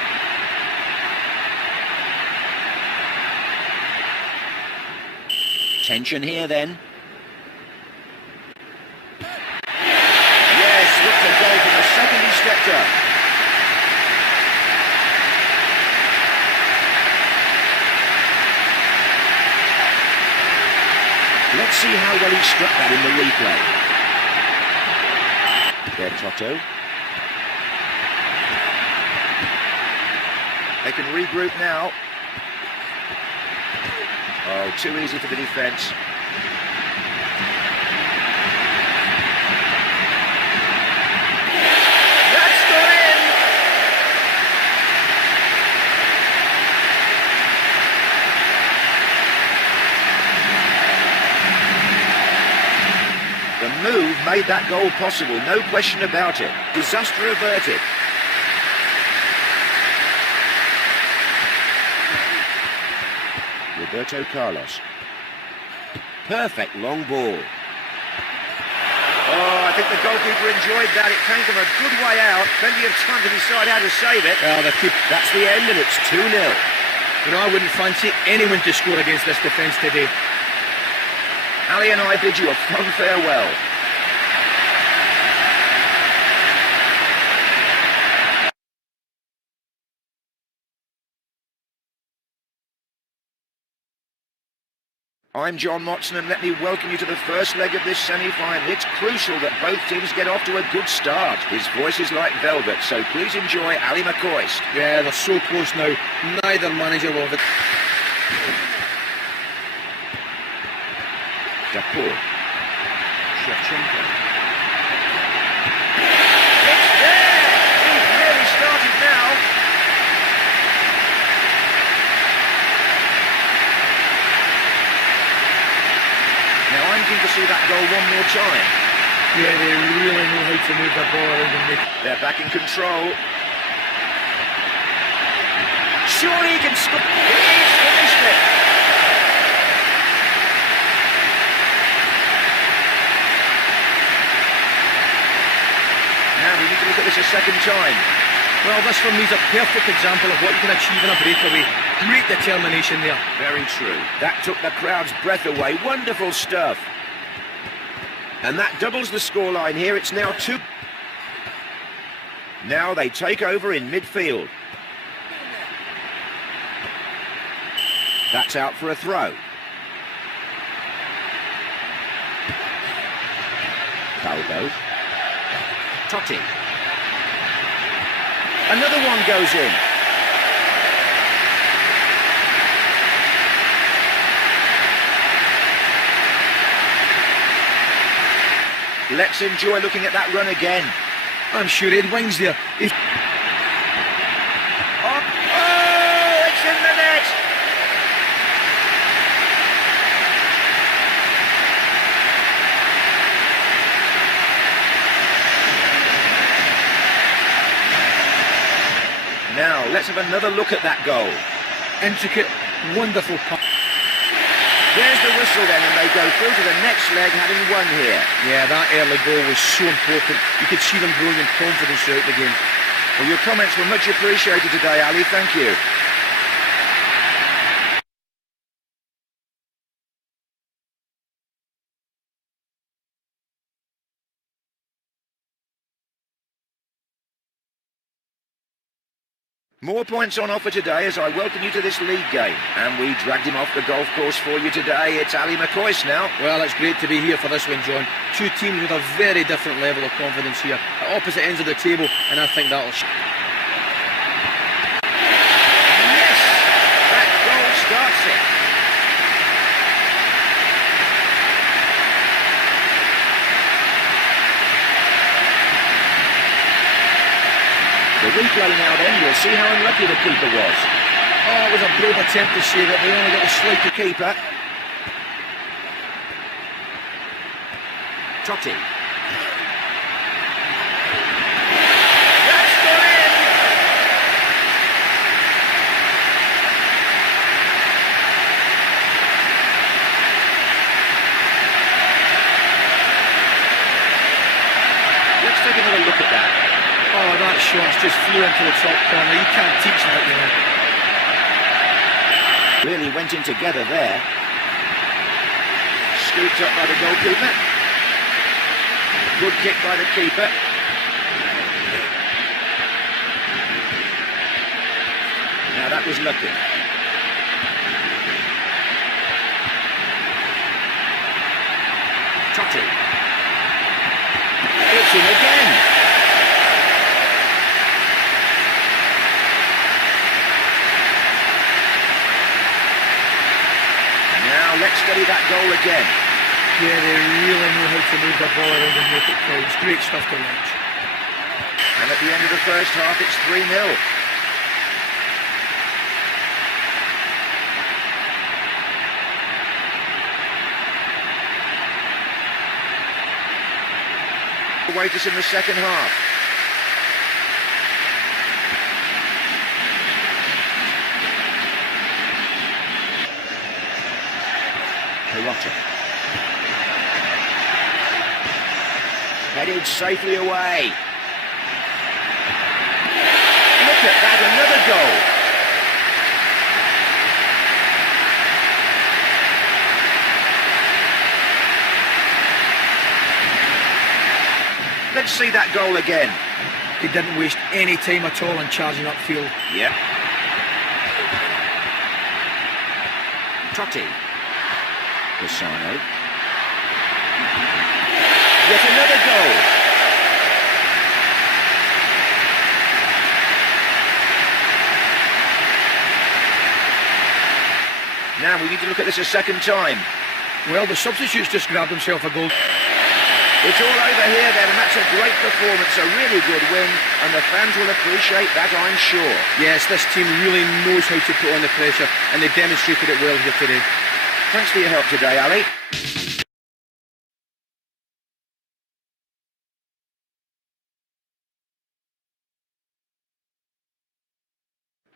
Tension here then. Yes, look the goal from the second he stepped up. Let's see how well he struck that in the replay. There, Toto. They can regroup now. Oh, too easy for the defence. That's got in! The move made that goal possible, no question about it. Disaster averted. Roberto Carlos. Perfect long ball. Oh, I think the goalkeeper enjoyed that. It came from a good way out. Plenty of time to decide how to save it. Well, that's the end, and it's 2-0. You know, I wouldn't fancy anyone to score against this defence today. Ali and I bid you a fond farewell. I'm John Motson and let me welcome you to the first leg of this semi-final. It's crucial that both teams get off to a good start. His voice is like velvet, so please enjoy Ali McCoist. Yeah, they're so close now. Neither manager will have it. Dapour. Shevchenko. It's there! He's really started now. Now I'm keen to see that goal one more time. Yeah, they really know how to move the ball around and make... They're back in control. Surely he can score. He's finished it. Now we need to look at this a second time. Well, this for me is a perfect example of what you can achieve in a breakaway. Great determination there. Very true. That took the crowd's breath away. Wonderful stuff. And that doubles the scoreline here. It's now 2. Now they take over in midfield. That's out for a throw. Calvo. Totti. Another one goes in. Let's enjoy looking at that run again. I'm sure Ed Wings there. He's... Oh, it's in the net! Now, let's have another look at that goal. Intricate, wonderful pass. There's the whistle then, and they go through to the next leg having won here. Yeah, that early goal was so important. You could see them growing in confidence throughout the game. Well, your comments were much appreciated today, Ali. Thank you. More points on offer today as I welcome you to this league game. And we dragged him off the golf course for you today. It's Ali McCoist now. Well, it's great to be here for this one, John. Two teams with a very different level of confidence here at opposite ends of the table, and I think that'll... Yes! That goal starts it. The replay now then, we'll see how unlucky the keeper was. Oh, it was a brave attempt to save it. They only got the slight The keeper. Totti. That's gone in! Let's take another look at that. Oh, that shot just flew into the top corner. You can't teach that, you know. Really went in together there. Scooped up by the goalkeeper. Good kick by the keeper. Now that was lucky. Totti. It's in again. Now let's study that goal again. Yeah, they really know how to move the ball around and make it count. It's great stuff to watch. And at the end of the first half, it's 3-0. Await us in the second half. Rota. Headed safely away. Look at that, another goal. Let's see that goal again. He didn't waste any time at all in charging upfield. Yep. Totti. Pisano. Yet another goal. Now we need to look at this a second time. Well, the substitutes just grabbed himself a goal. It's all over here then, and that's a great performance, a really good win, and the fans will appreciate that, I'm sure. Yes, this team really knows how to put on the pressure, and they demonstrated it well here today. Thanks for your help today, Ali.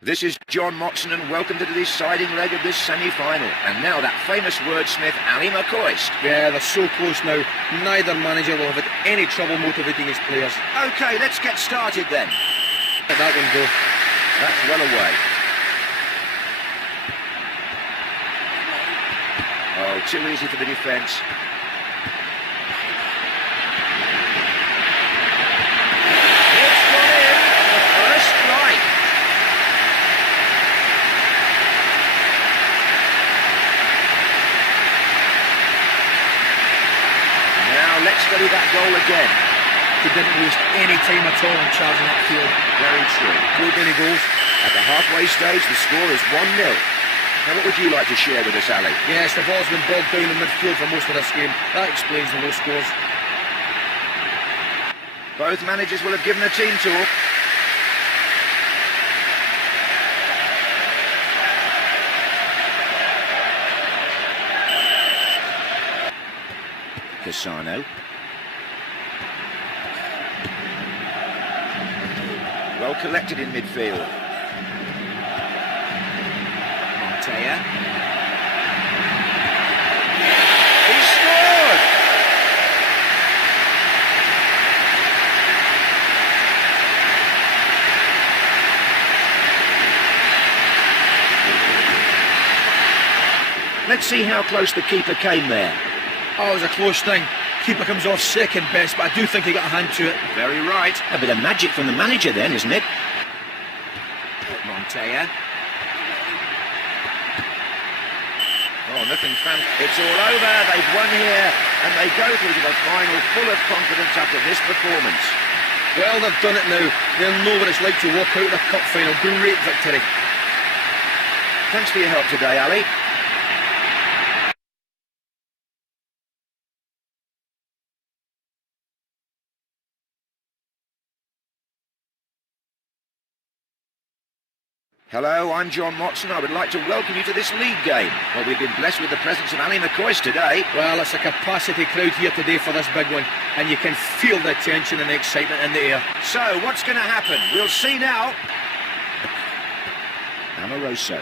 This is John Motson, and welcome to the deciding leg of this semi-final. And now that famous wordsmith, Ali McCoist. Yeah, they're so close now. Neither manager will have had any trouble motivating his players. OK, let's get started then. Let that one go. That's well away. Oh, too easy for the defence. It's gone in. The first strike. Now let's study that goal again. He didn't waste any time at all in charging upfield. Very true. Too many goals. At the halfway stage, the score is 1-0. Now, what would you like to share with us, Ali? Yes, the ball's been bogged down in midfield for most of this game. That explains the low scores. Both managers will have given a team talk. Pisano. Well collected in midfield. Montea. He scored! Let's see how close the keeper came there. Oh, it was a close thing. Keeper comes off second best, but I do think he got a hand to it. Very right. A bit of magic from the manager then, isn't it? Mattea. Oh, nothing fan. It's all over. They've won here, and they go through to the final full of confidence after this performance. Well, they've done it now. They'll know what it's like to walk out of the cup final. Great victory. Thanks for your help today, Ali. Hello, I'm John Watson. I would like to welcome you to this league game. Well, we've been blessed with the presence of Ali McCoist today. Well, it's a capacity crowd here today for this big one, and you can feel the tension and the excitement in the air. So, what's going to happen? We'll see now. Amoroso.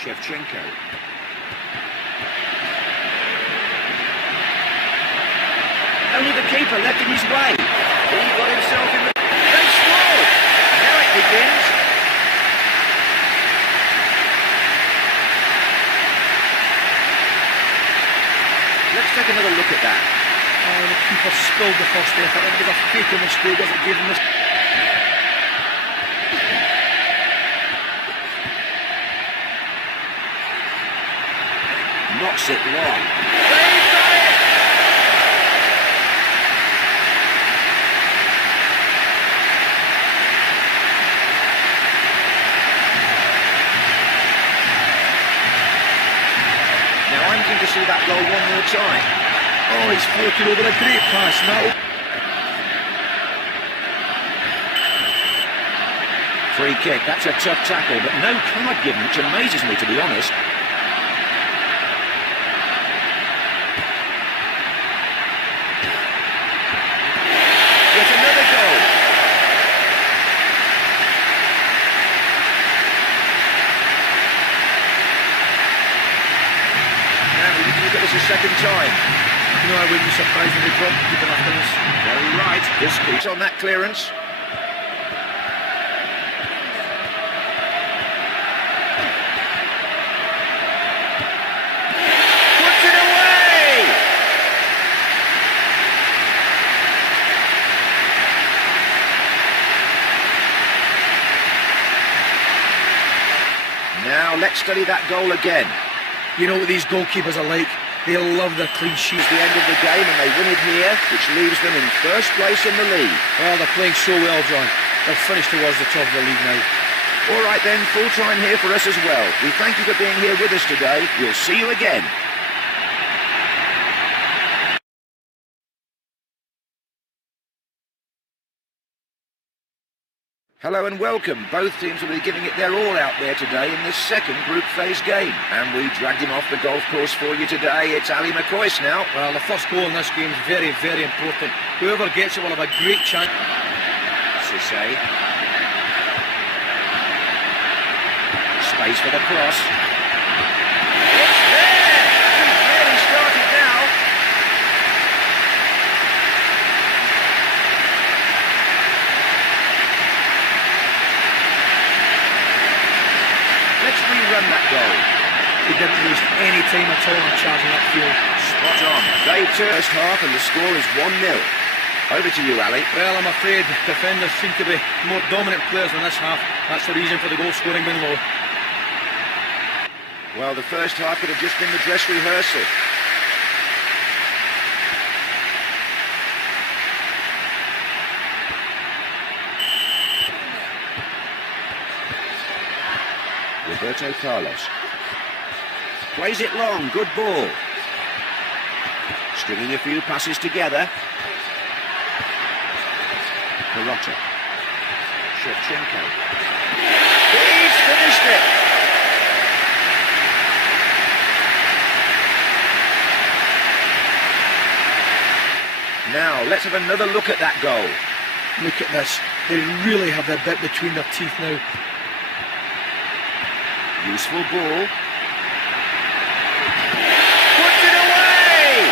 Shevchenko. Only the keeper left in his way. He got himself in the... They scored! Now it begins. Let's take another look at that. Oh, the keeper spilled the first effort. It was a fatal mistake as it gave him this. Knocks it long. Now I'm going to see that goal one more time. Oh, he's floated over a great pass now. Free kick, that's a tough tackle, but no card given, which amazes me, to be honest. Yet another goal. Now we can look at this a second time. No, I wouldn't be surprised if they dropped the keeper after this. Very right. This keeps on that clearance. Puts it away! Now let's study that goal again. You know what these goalkeepers are like? They love their clean sheets. The end of the game, and they win it here, which leaves them in first place in the league. Well, they're playing so well, John. They'll finish towards the top of the league now. All right then, full time here for us as well. We thank you for being here with us today. We'll see you again. Hello and welcome. Both teams will be giving it their all out there today in this second group phase game. And we dragged him off the golf course for you today. It's Ali McCoist now. Well, the first goal in this game is very, very important. Whoever gets it will have a great chance. Cisse. Space for the cross. It's there! He's really started now. Let's rerun that goal. He didn't waste any time at all on charging upfield. Spot on. They first half and the score is 1-0. Over to you, Ali. Well, I'm afraid defenders seem to be more dominant players in this half. That's the reason for the goal scoring being low. Well, the first half could have just been the dress rehearsal. Roberto Carlos. Plays it long, good ball. Stringing a few passes together. Perotta. Shevchenko. He's finished it! Now, let's have another look at that goal. Look at this. They really have their bit between their teeth now. Useful ball. Puts it away!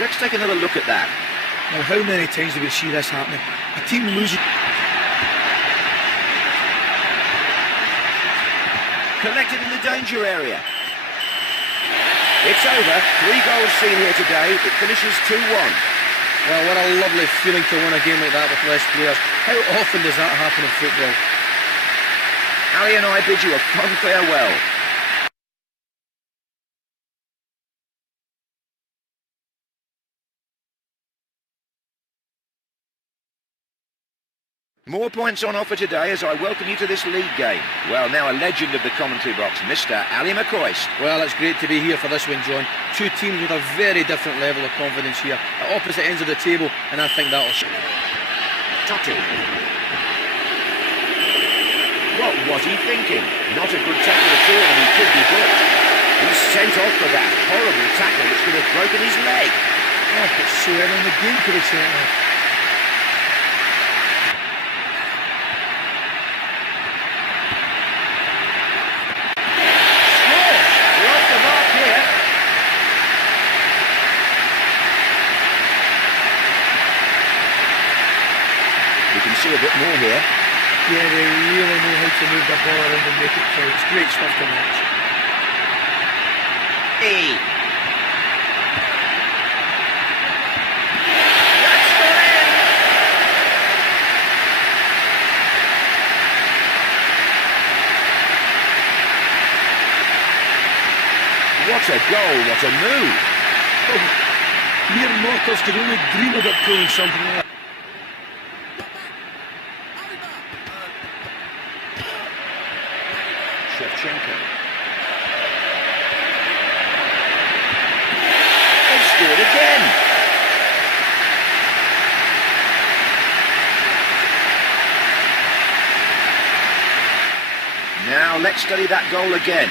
Let's take another look at that. Now, how many times do we see this happening? A team losing. Collected in the danger area. It's over. 3 goals seen here today. It finishes 2-1. Well, what a lovely feeling to win a game like that with less players. How often does that happen in football? Ali and I bid you a fond farewell. More points on offer today as I welcome you to this league game. Well, now a legend of the commentary box, Mr. Ali McCoist. Well, it's great to be here for this one, John. Two teams with a very different level of confidence here, at opposite ends of the table, and I think that'll... Totti. What was he thinking? Not a good tackle at all, and he could be booked. He's sent off for that horrible tackle which could have broken his leg. Oh, but so early in the game could have sent off. We can see a bit more here. Yeah, they really know how to move the ball around and make it count. It's great stuff to watch. Hey. That's the end. What a goal, what a move. Oh, mere mortals could only dream about pulling something like that. Shevchenko. They've scored again. Now let's study that goal again.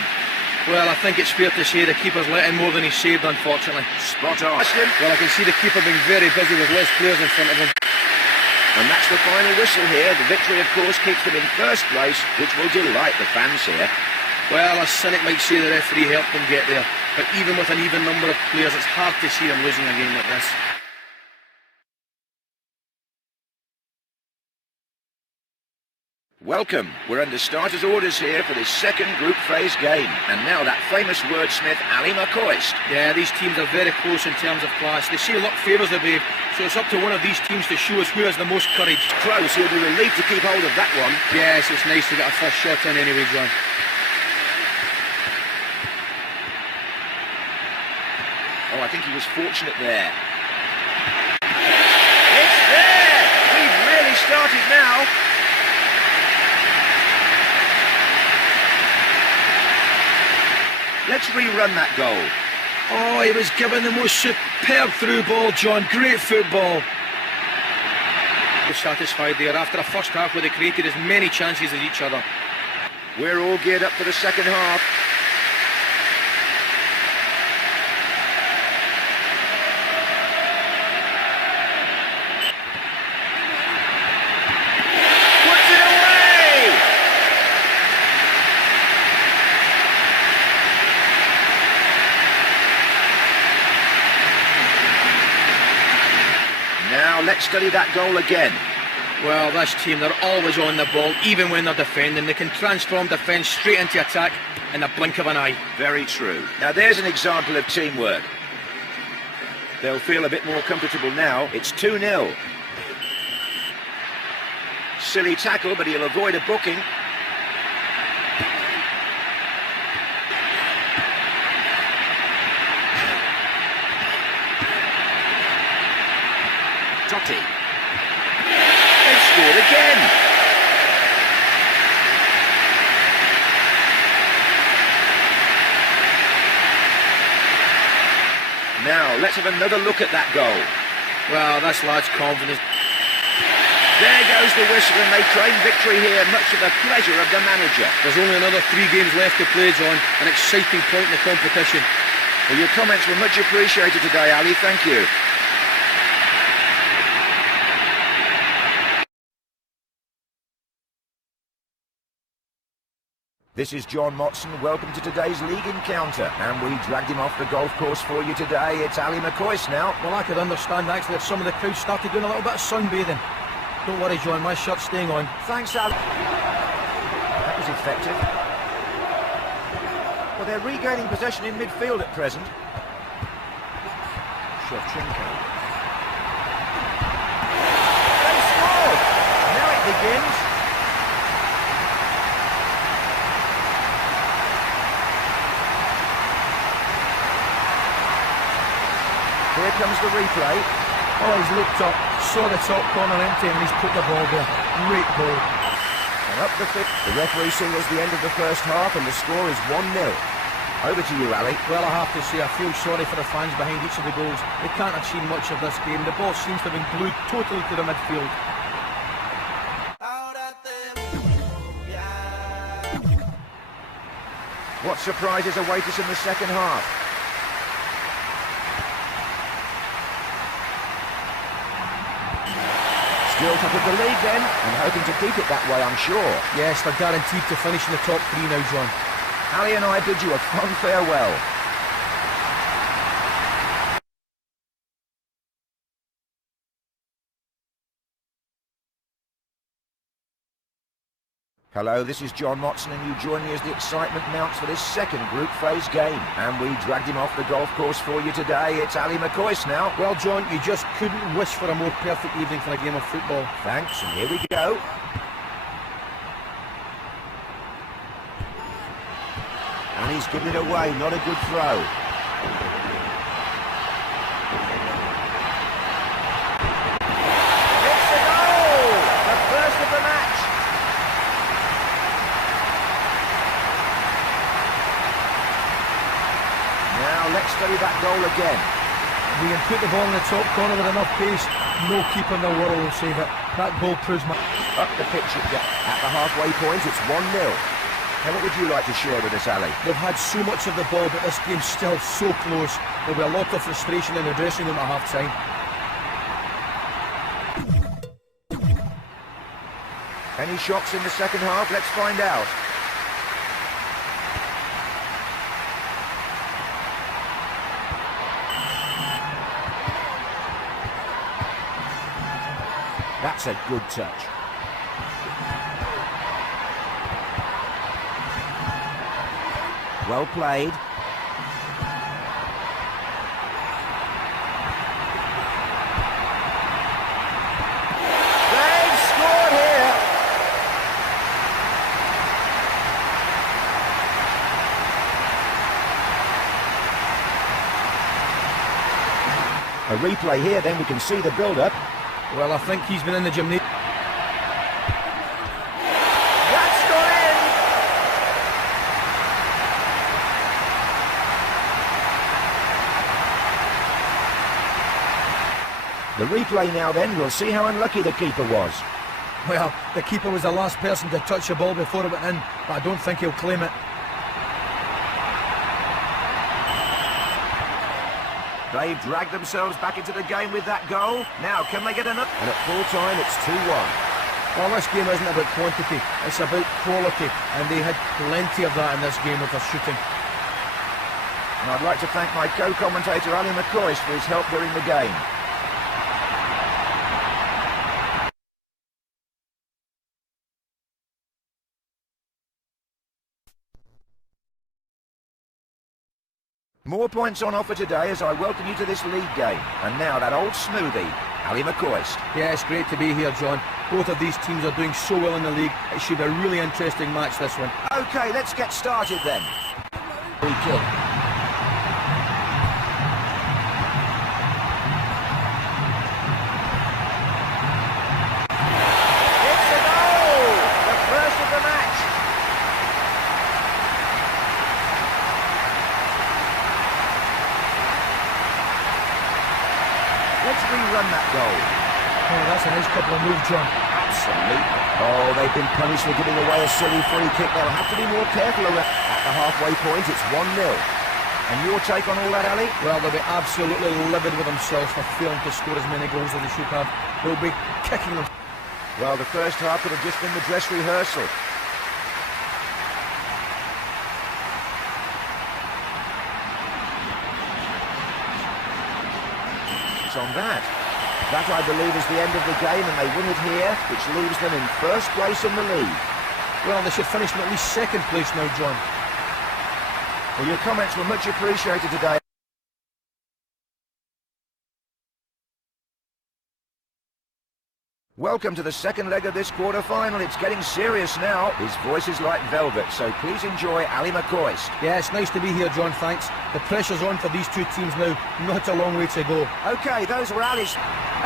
Well, I think it's fair to say the keeper's let in more than he saved, unfortunately. Spot on. Well, I can see the keeper being very busy with less players in front of him. And that's the final whistle here. The victory, of course, keeps them in first place, which will delight the fans here. Well, a cynic might say the referee helped them get there, but even with an even number of players, it's hard to see them losing a game like this. Welcome. We're under starters' orders here for this second group phase game. And now that famous wordsmith, Ali McCoist. Yeah, these teams are very close in terms of class. They say luck favours the brave, so it's up to one of these teams to show us who has the most courage. Close, he'll be relieved to keep hold of that one. Yes, it's nice to get a first shot in anyway, John. Oh, I think he was fortunate there. It's there! We've really started now. Let's rerun that goal. Oh, he was given the most superb through ball, John. Great football. Satisfied there after a first half where they created as many chances as each other. We're all geared up for the second half. Puts it away! Now let's study that goal again. Well, this team, they're always on the ball, even when they're defending. They can transform defence straight into attack in the blink of an eye. Very true. Now there's an example of teamwork. They'll feel a bit more comfortable now. It's 2-0. Silly tackle, but he'll avoid a booking. Totti. They've scored again. Now, let's have another look at that goal. Well, this lad's confidence. There goes the whistle, and they claim victory here, much to the pleasure of the manager. There's only another 3 games left to play, John. An exciting point in the competition. Well, your comments were much appreciated today, Ali. Thank you. This is John Motson. Welcome to today's league encounter. And we dragged him off the golf course for you today. It's Ali McCoist now. Well, I could understand actually if some of the crowd started doing a little bit of sunbathing. Don't worry, John, my shirt's staying on. Thanks, Ali. That was effective. Well, they're regaining possession in midfield at present. Shevchenko. They scored! Now it begins. Here comes the replay. Oh, he's looked up, saw the top corner empty and he's put the ball there. Great ball. And up the fifth. The referee signals the end of the first half and the score is 1-0. Over to you, Ali. Well, I have to say, I feel sorry for the fans behind each of the goals. They can't have seen much of this game. The ball seems to have been glued totally to the midfield. What surprises await us in the second half? Still top of the league then, and hoping to keep it that way, I'm sure. Yes, they're guaranteed to finish in the top three now, John. Ali and I bid you a fond farewell. Hello, this is John Motson and you join me as the excitement mounts for this second group phase game. And we dragged him off the golf course for you today. It's Ali McCoist now. Well, John, you just couldn't wish for a more perfect evening for a game of football. Thanks, and here we go. And he's given it away, not a good throw. It's a goal! The first of the match. Now let's study that goal again. We can put the ball in the top corner with enough pace. No keeper in the world will save it. That goal proves my... Up the pitch at the halfway point, it's 1-0. Now what would you like to share with us, Ali? They've had so much of the ball, but this game's still so close. There'll be a lot of frustration in the dressing room at half-time. Any shocks in the second half? Let's find out. That's a good touch. Well played. They've scored here. A replay here, then we can see the build-up. Well, I think he's been in the gymnasium. That's gone in! The replay now then, we'll see how unlucky the keeper was. Well, the keeper was the last person to touch the ball before it went in, but I don't think he'll claim it. They've dragged themselves back into the game with that goal. Now, can they get another? And at full time, it's 2-1. Well, this game isn't about quantity, it's about quality, and they had plenty of that in this game with their shooting. And I'd like to thank my co-commentator, Ali McCoist, for his help during the game. More points on offer today as I welcome you to this league game. And now that old smoothie, Ali McCoist. Yeah, it's great to be here, John. Both of these teams are doing so well in the league. It should be a really interesting match, this one. OK, let's get started then. Free kick. It's a goal! The first of the match. Let's rerun that goal. Oh, that's a nice couple of moves, John. Absolutely. Oh, they've been punished for giving away a silly free kick. They'll have to be more careful around. At the halfway point, it's 1-0. And your take on all that, Ali? Well, they'll be absolutely livid with themselves for failing to score as many goals as they should have. They'll be kicking them. Well, the first half could have just been the dress rehearsal. On that. That, I believe, is the end of the game, and they win it here, which leaves them in first place in the league. Well, they should finish in at least second place now, John. Well, your comments were much appreciated today. Welcome to the second leg of this quarter-final. It's getting serious now. His voice is like velvet, so please enjoy Ali McCoist. Yeah, it's nice to be here, John, thanks. The pressure's on for these two teams now. Not a long way to go. OK, those were Ali's.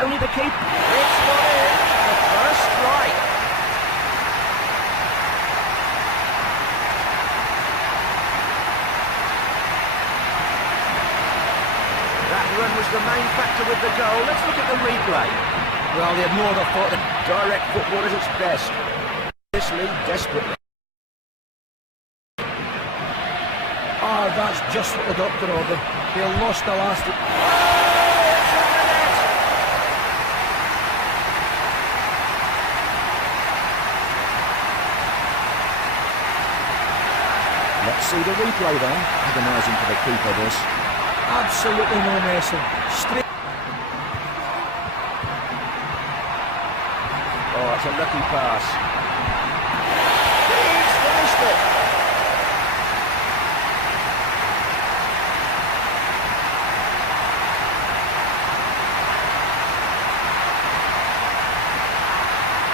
Only the keeper. It's got in. The first strike. That run was the main factor with the goal. Let's look at the replay. Well, they had no other thought than direct football at its best. This lead desperately. Oh, that's just what the doctor ordered. They lost the last... Oh, it's in the net! Let's see the replay then. Agonising for the keeper, this. Absolutely no messing. Straight... Oh, it's a lucky pass. He's finished it!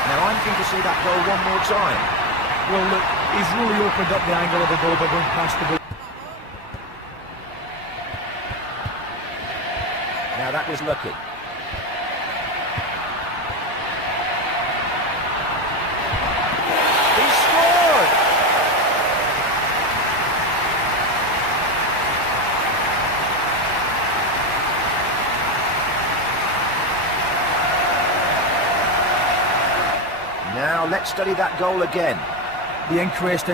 Now I'm keen to see that goal one more time. Well, look, he's really opened up the angle of the goal by going past the goal. Now that was lucky. He scored! Now let's study that goal again. The inquest... He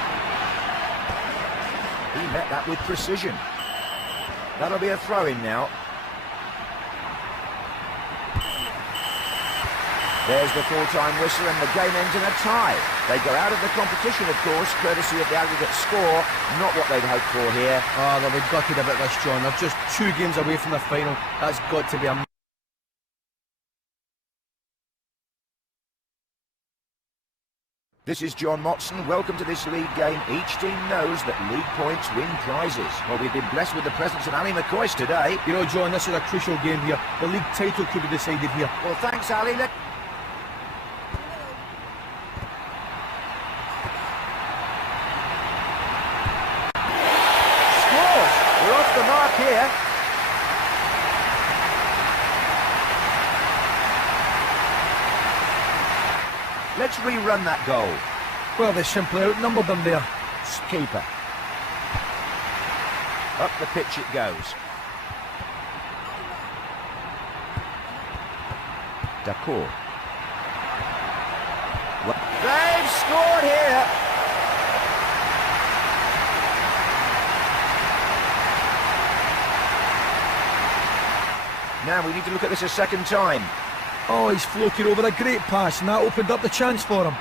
met that with precision. That'll be a throw-in now. There's the full-time whistle and the game ends in a tie. They go out of the competition, of course, courtesy of the aggregate score. Not what they'd hoped for here. Oh, they'll be gutted about this, John. They're just 2 games away from the final. That's got to be a... This is John Motson. Welcome to this league game. Each team knows that league points win prizes. Well, we've been blessed with the presence of Ali McCoist today. You know, John, this is a crucial game here. The league title could be decided here. Well, thanks, Ali. Scores! We're off the mark here. Let's rerun that goal. Well, they simply outnumbered them there. Keeper. Up the pitch it goes. D'accord. They've scored here. Now we need to look at this a second time. Oh, he's floated over a great pass, and that opened up the chance for him.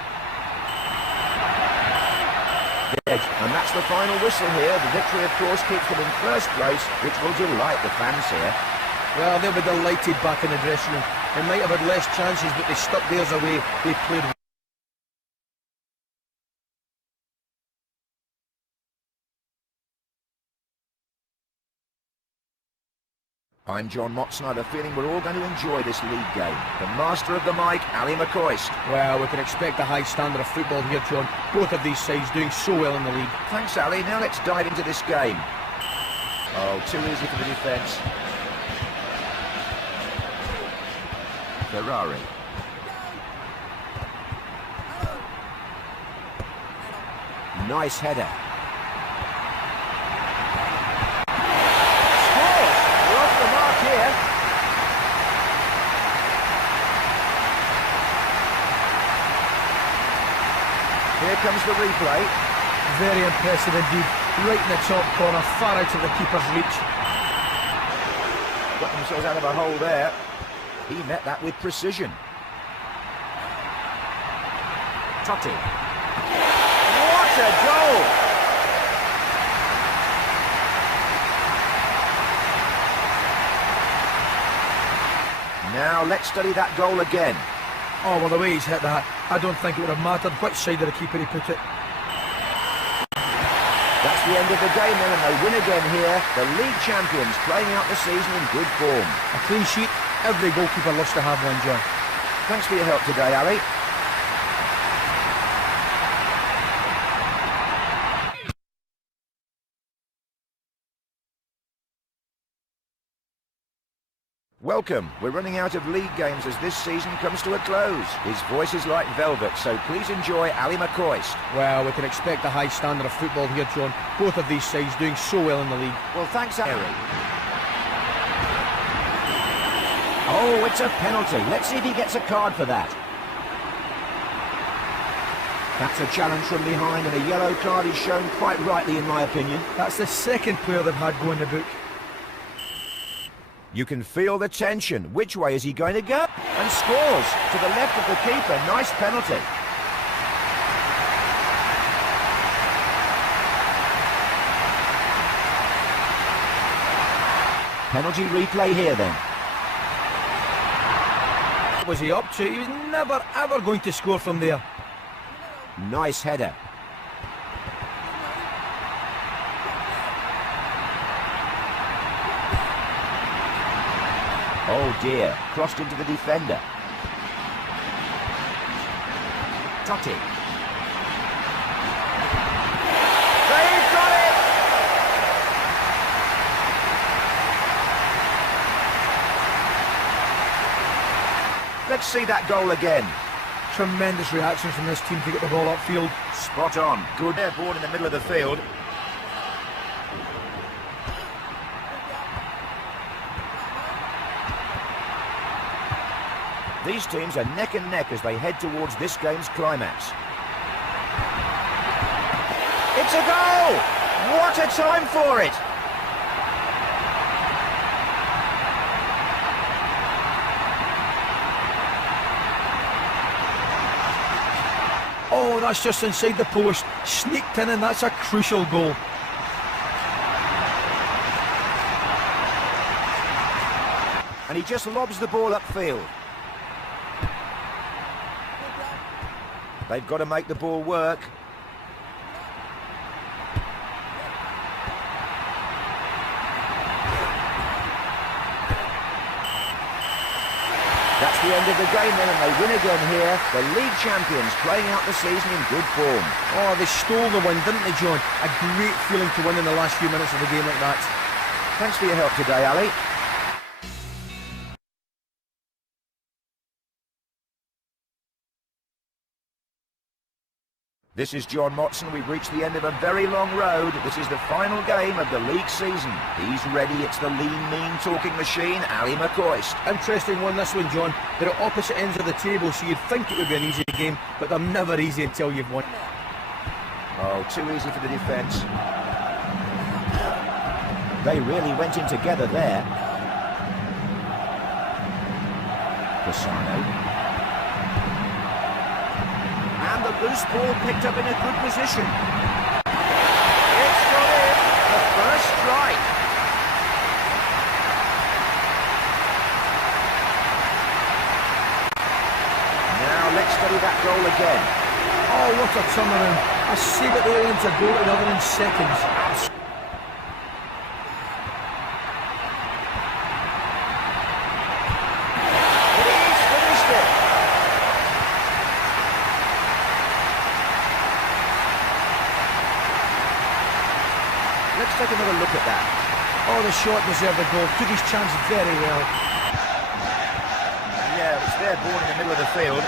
And that's the final whistle here. The victory, of course, keeps them in first place, which will delight the fans here. Well, they'll be delighted back in the dressing room. They might have had less chances, but they stuck theirs away. They played. I'm John Motson. I have a feeling we're all going to enjoy this league game. The master of the mic, Ali McCoist. Well, we can expect a high standard of football here, John. Both of these sides doing so well in the league. Thanks, Ali. Now let's dive into this game. Oh, too easy for the defence. Ferrari. Nice header. Here. Here comes the replay. Very impressive indeed. Right in the top corner, far out of the keeper's reach. Got themselves out of a hole there. He met that with precision. Totti. What a goal! Now let's study that goal again. Oh, well, the way he's hit that, I don't think it would have mattered which side of the keeper he put it. That's the end of the game then, and they win again here. The league champions playing out the season in good form. A clean sheet, every goalkeeper loves to have one, John. Thanks for your help today, Ali. Welcome. We're running out of league games as this season comes to a close. His voice is like velvet, so please enjoy Ali McCoist. Well, we can expect a high standard of football here, John. Both of these sides doing so well in the league. Well, thanks, Harry. Oh, it's a penalty. Let's see if he gets a card for that. That's a challenge from behind, and a yellow card is shown quite rightly, in my opinion. That's the second player they've had go in the book. You can feel the tension. Which way is he going to go? And scores to the left of the keeper. Nice penalty. Penalty replay here then. What was he up to? He was never ever going to score from there. Nice header. Oh dear, crossed into the defender. Totti. They've got it! Let's see that goal again. Tremendous reactions from this team to get the ball upfield. Spot on. Good airborne in the middle of the field. These teams are neck and neck as they head towards this game's climax. It's a goal! What a time for it! Oh, that's just inside the post. Sneaked in, and that's a crucial goal. And he just lobs the ball upfield. They've got to make the ball work. That's the end of the game then, and they win again here. The league champions playing out the season in good form. Oh, they stole the win, didn't they, John? A great feeling to win in the last few minutes of the game like that. Thanks for your help today, Ali. This is John Motson. We've reached the end of a very long road. This is the final game of the league season. He's ready. It's the lean, mean talking machine, Ali McCoist. Interesting one, this one, John. They're at opposite ends of the table, so you'd think it would be an easy game, but they're never easy until you've won. Oh, too easy for the defence. They really went in together there. Pisano. And the loose ball picked up in a good position. It's got in. The first strike. Now let's study that goal again. Oh, what a turnaround. I see that they aimed to go to the other in seconds. Let's take another look at that. Oh, the shot deserved a goal. Took his chance very well. Yeah, it's there, born in the middle of the field.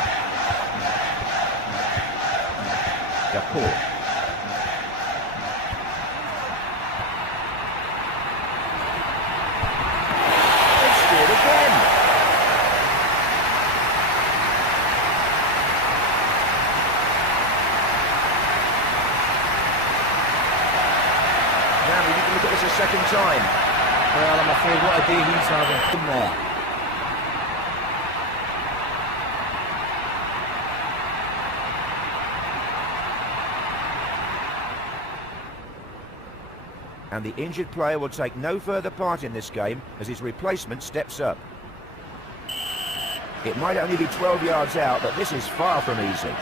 Dapur. They've scored again. Now we need to look at this a second time. Well, I'm afraid what a day he's having. In there. And the injured player will take no further part in this game as his replacement steps up. It might only be 12 yards out, but this is far from easy.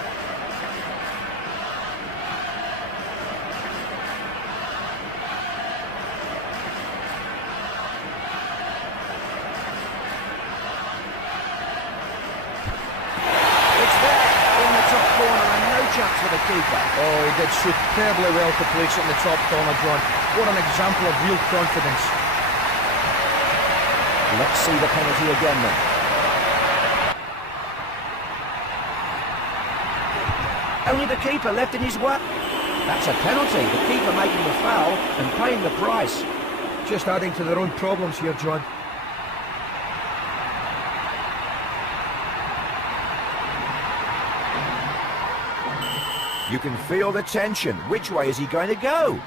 superbly well to place it in the top corner, John. What an example of real confidence. Let's see the penalty again then. Only the keeper left in his way. That's a penalty. The keeper making the foul and paying the price. Just adding to their own problems here, John. You can feel the tension. Which way is he going to go?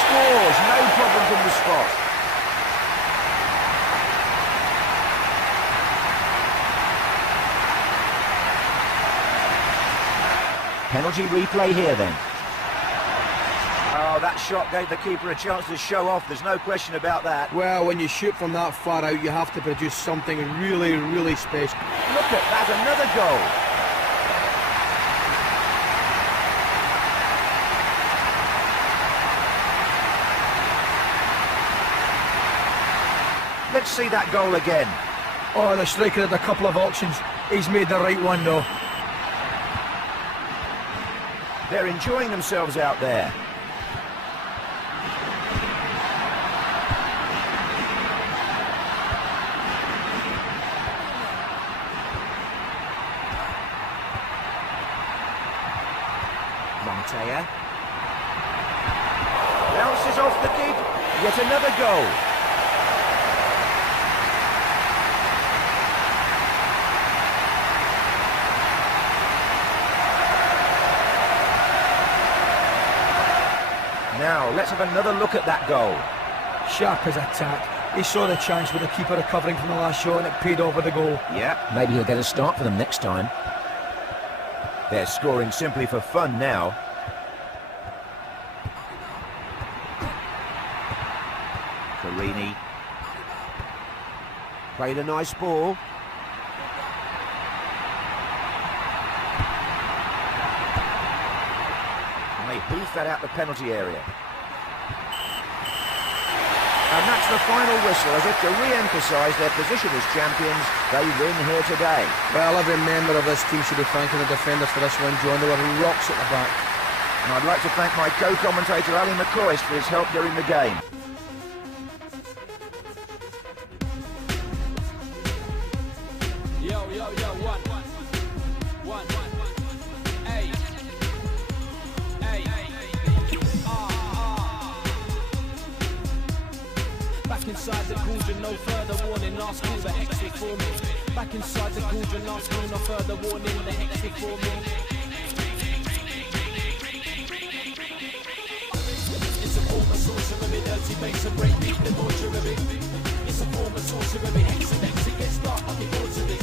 Scores. No problem from the spot. Penalty replay here then. Oh, that shot gave the keeper a chance to show off. There's no question about that. Well, when you shoot from that far out, you have to produce something really, really special. Look at that, another goal. Let's see that goal again. Oh, the striker had a couple of options. He's made the right one, though. They're enjoying themselves out there. Montoya. Bounces off the keeper. Yet another goal. Now, let's have another look at that goal. Sharp as attack. He saw the chance with the keeper recovering from the last shot and it paid off with the goal. Yeah, maybe he'll get a start for them next time. They're scoring simply for fun now. Carini. Played a nice ball. And they hoof that out the penalty area. And that's the final whistle, as if to re-emphasise their position as champions. They win here today. Well, every member of this team should be thanking the defenders for this one, John. They were rocks at the back. And I'd like to thank my co-commentator Ali McCoist for his help during the game. Back inside the cauldron, no further warning, last call, the hex before me. Back inside the cauldron, last call, no further warning, the hex before me. It's a form of sorcery, dirty makes a break, deep the mortuary. It's a form of sorcery, hex and hex, it gets dark, I get bored to it.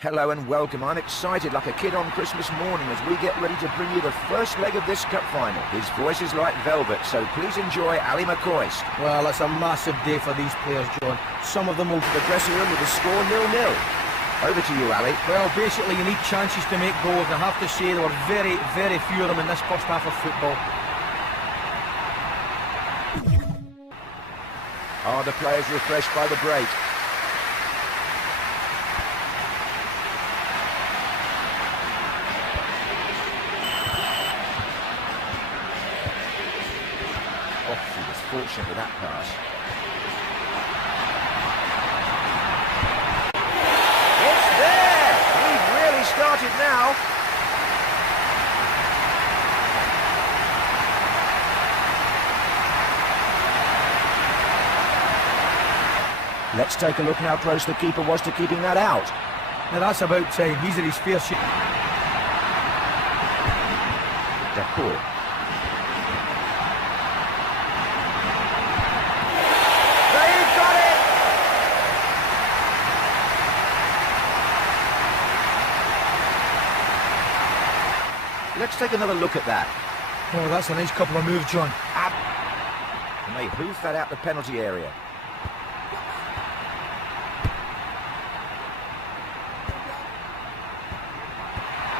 Hello and welcome. I'm excited like a kid on Christmas morning as we get ready to bring you the first leg of this cup final. His voice is like velvet, so please enjoy Ali McCoist. Well, it's a massive day for these players, John. Some of them will The dressing room with the score 0-0. Over to you, Ali. Well, basically you need chances to make goals. I have to say there were very, very few of them in this first half of football. Are the players refreshed by the break? Oh, he was fortunate with that pass. It's there! We've really started now. Let's take a look how close the keeper was to keeping that out. Now that's about time. He's at his fair share. Decour. Let's take another look at that. Oh, that's a nice couple of moves, John. And they hoof that out the penalty area.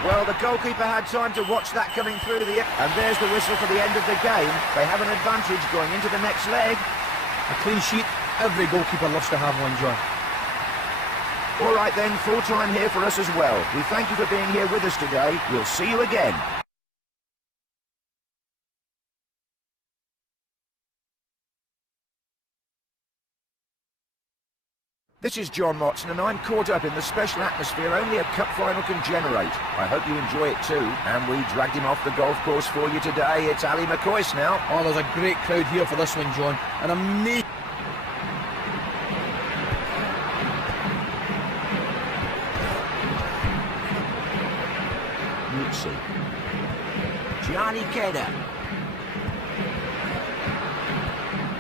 Well, the goalkeeper had time to watch that coming through and there's the whistle for the end of the game. They have an advantage going into the next leg. A clean sheet, every goalkeeper loves to have one, John. All right then, full time here for us as well. We thank you for being here with us today. We'll see you again. This is John Motson and I'm caught up in the special atmosphere only a cup final can generate. I hope you enjoy it too. And we dragged him off the golf course for you today. It's Ali McCoy's now. Oh, there's a great crowd here for this one, John. An amazing... Mutsi. Gianni Keda.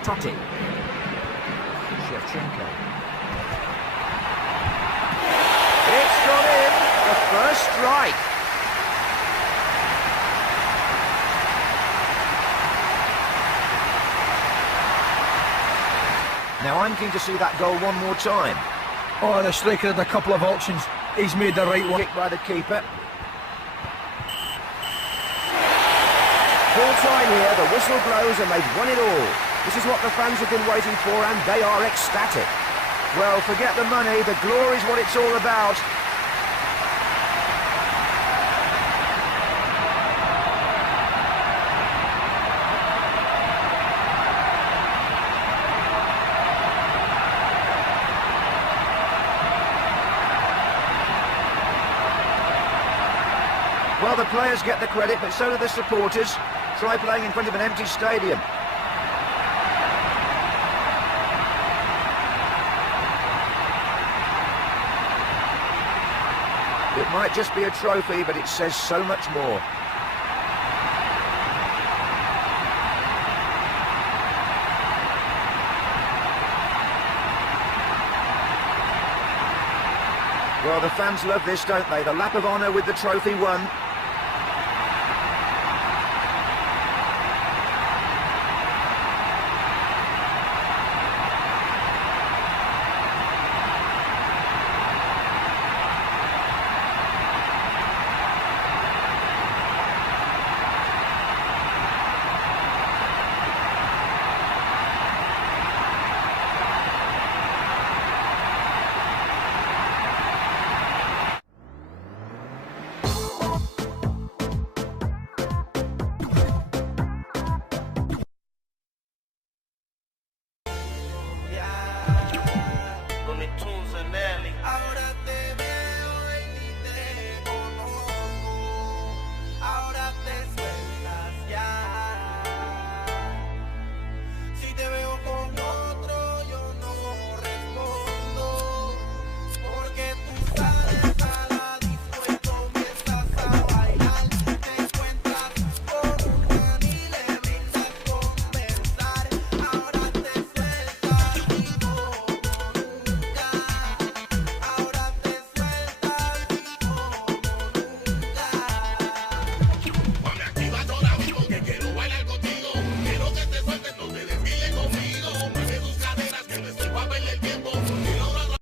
Totti. Shevchenko. It's gone in, the first strike. Now I'm keen to see that goal one more time. Oh, the striker had a couple of options. He's made the right one. Kick by the keeper. Full time here, the whistle blows and they've won it all. This is what the fans have been waiting for and they are ecstatic. Well, forget the money, the glory's what it's all about. Well, the players get the credit, but so do the supporters. Try playing in front of an empty stadium. It might just be a trophy, but it says so much more. Well, the fans love this, don't they? The lap of honour with the trophy won.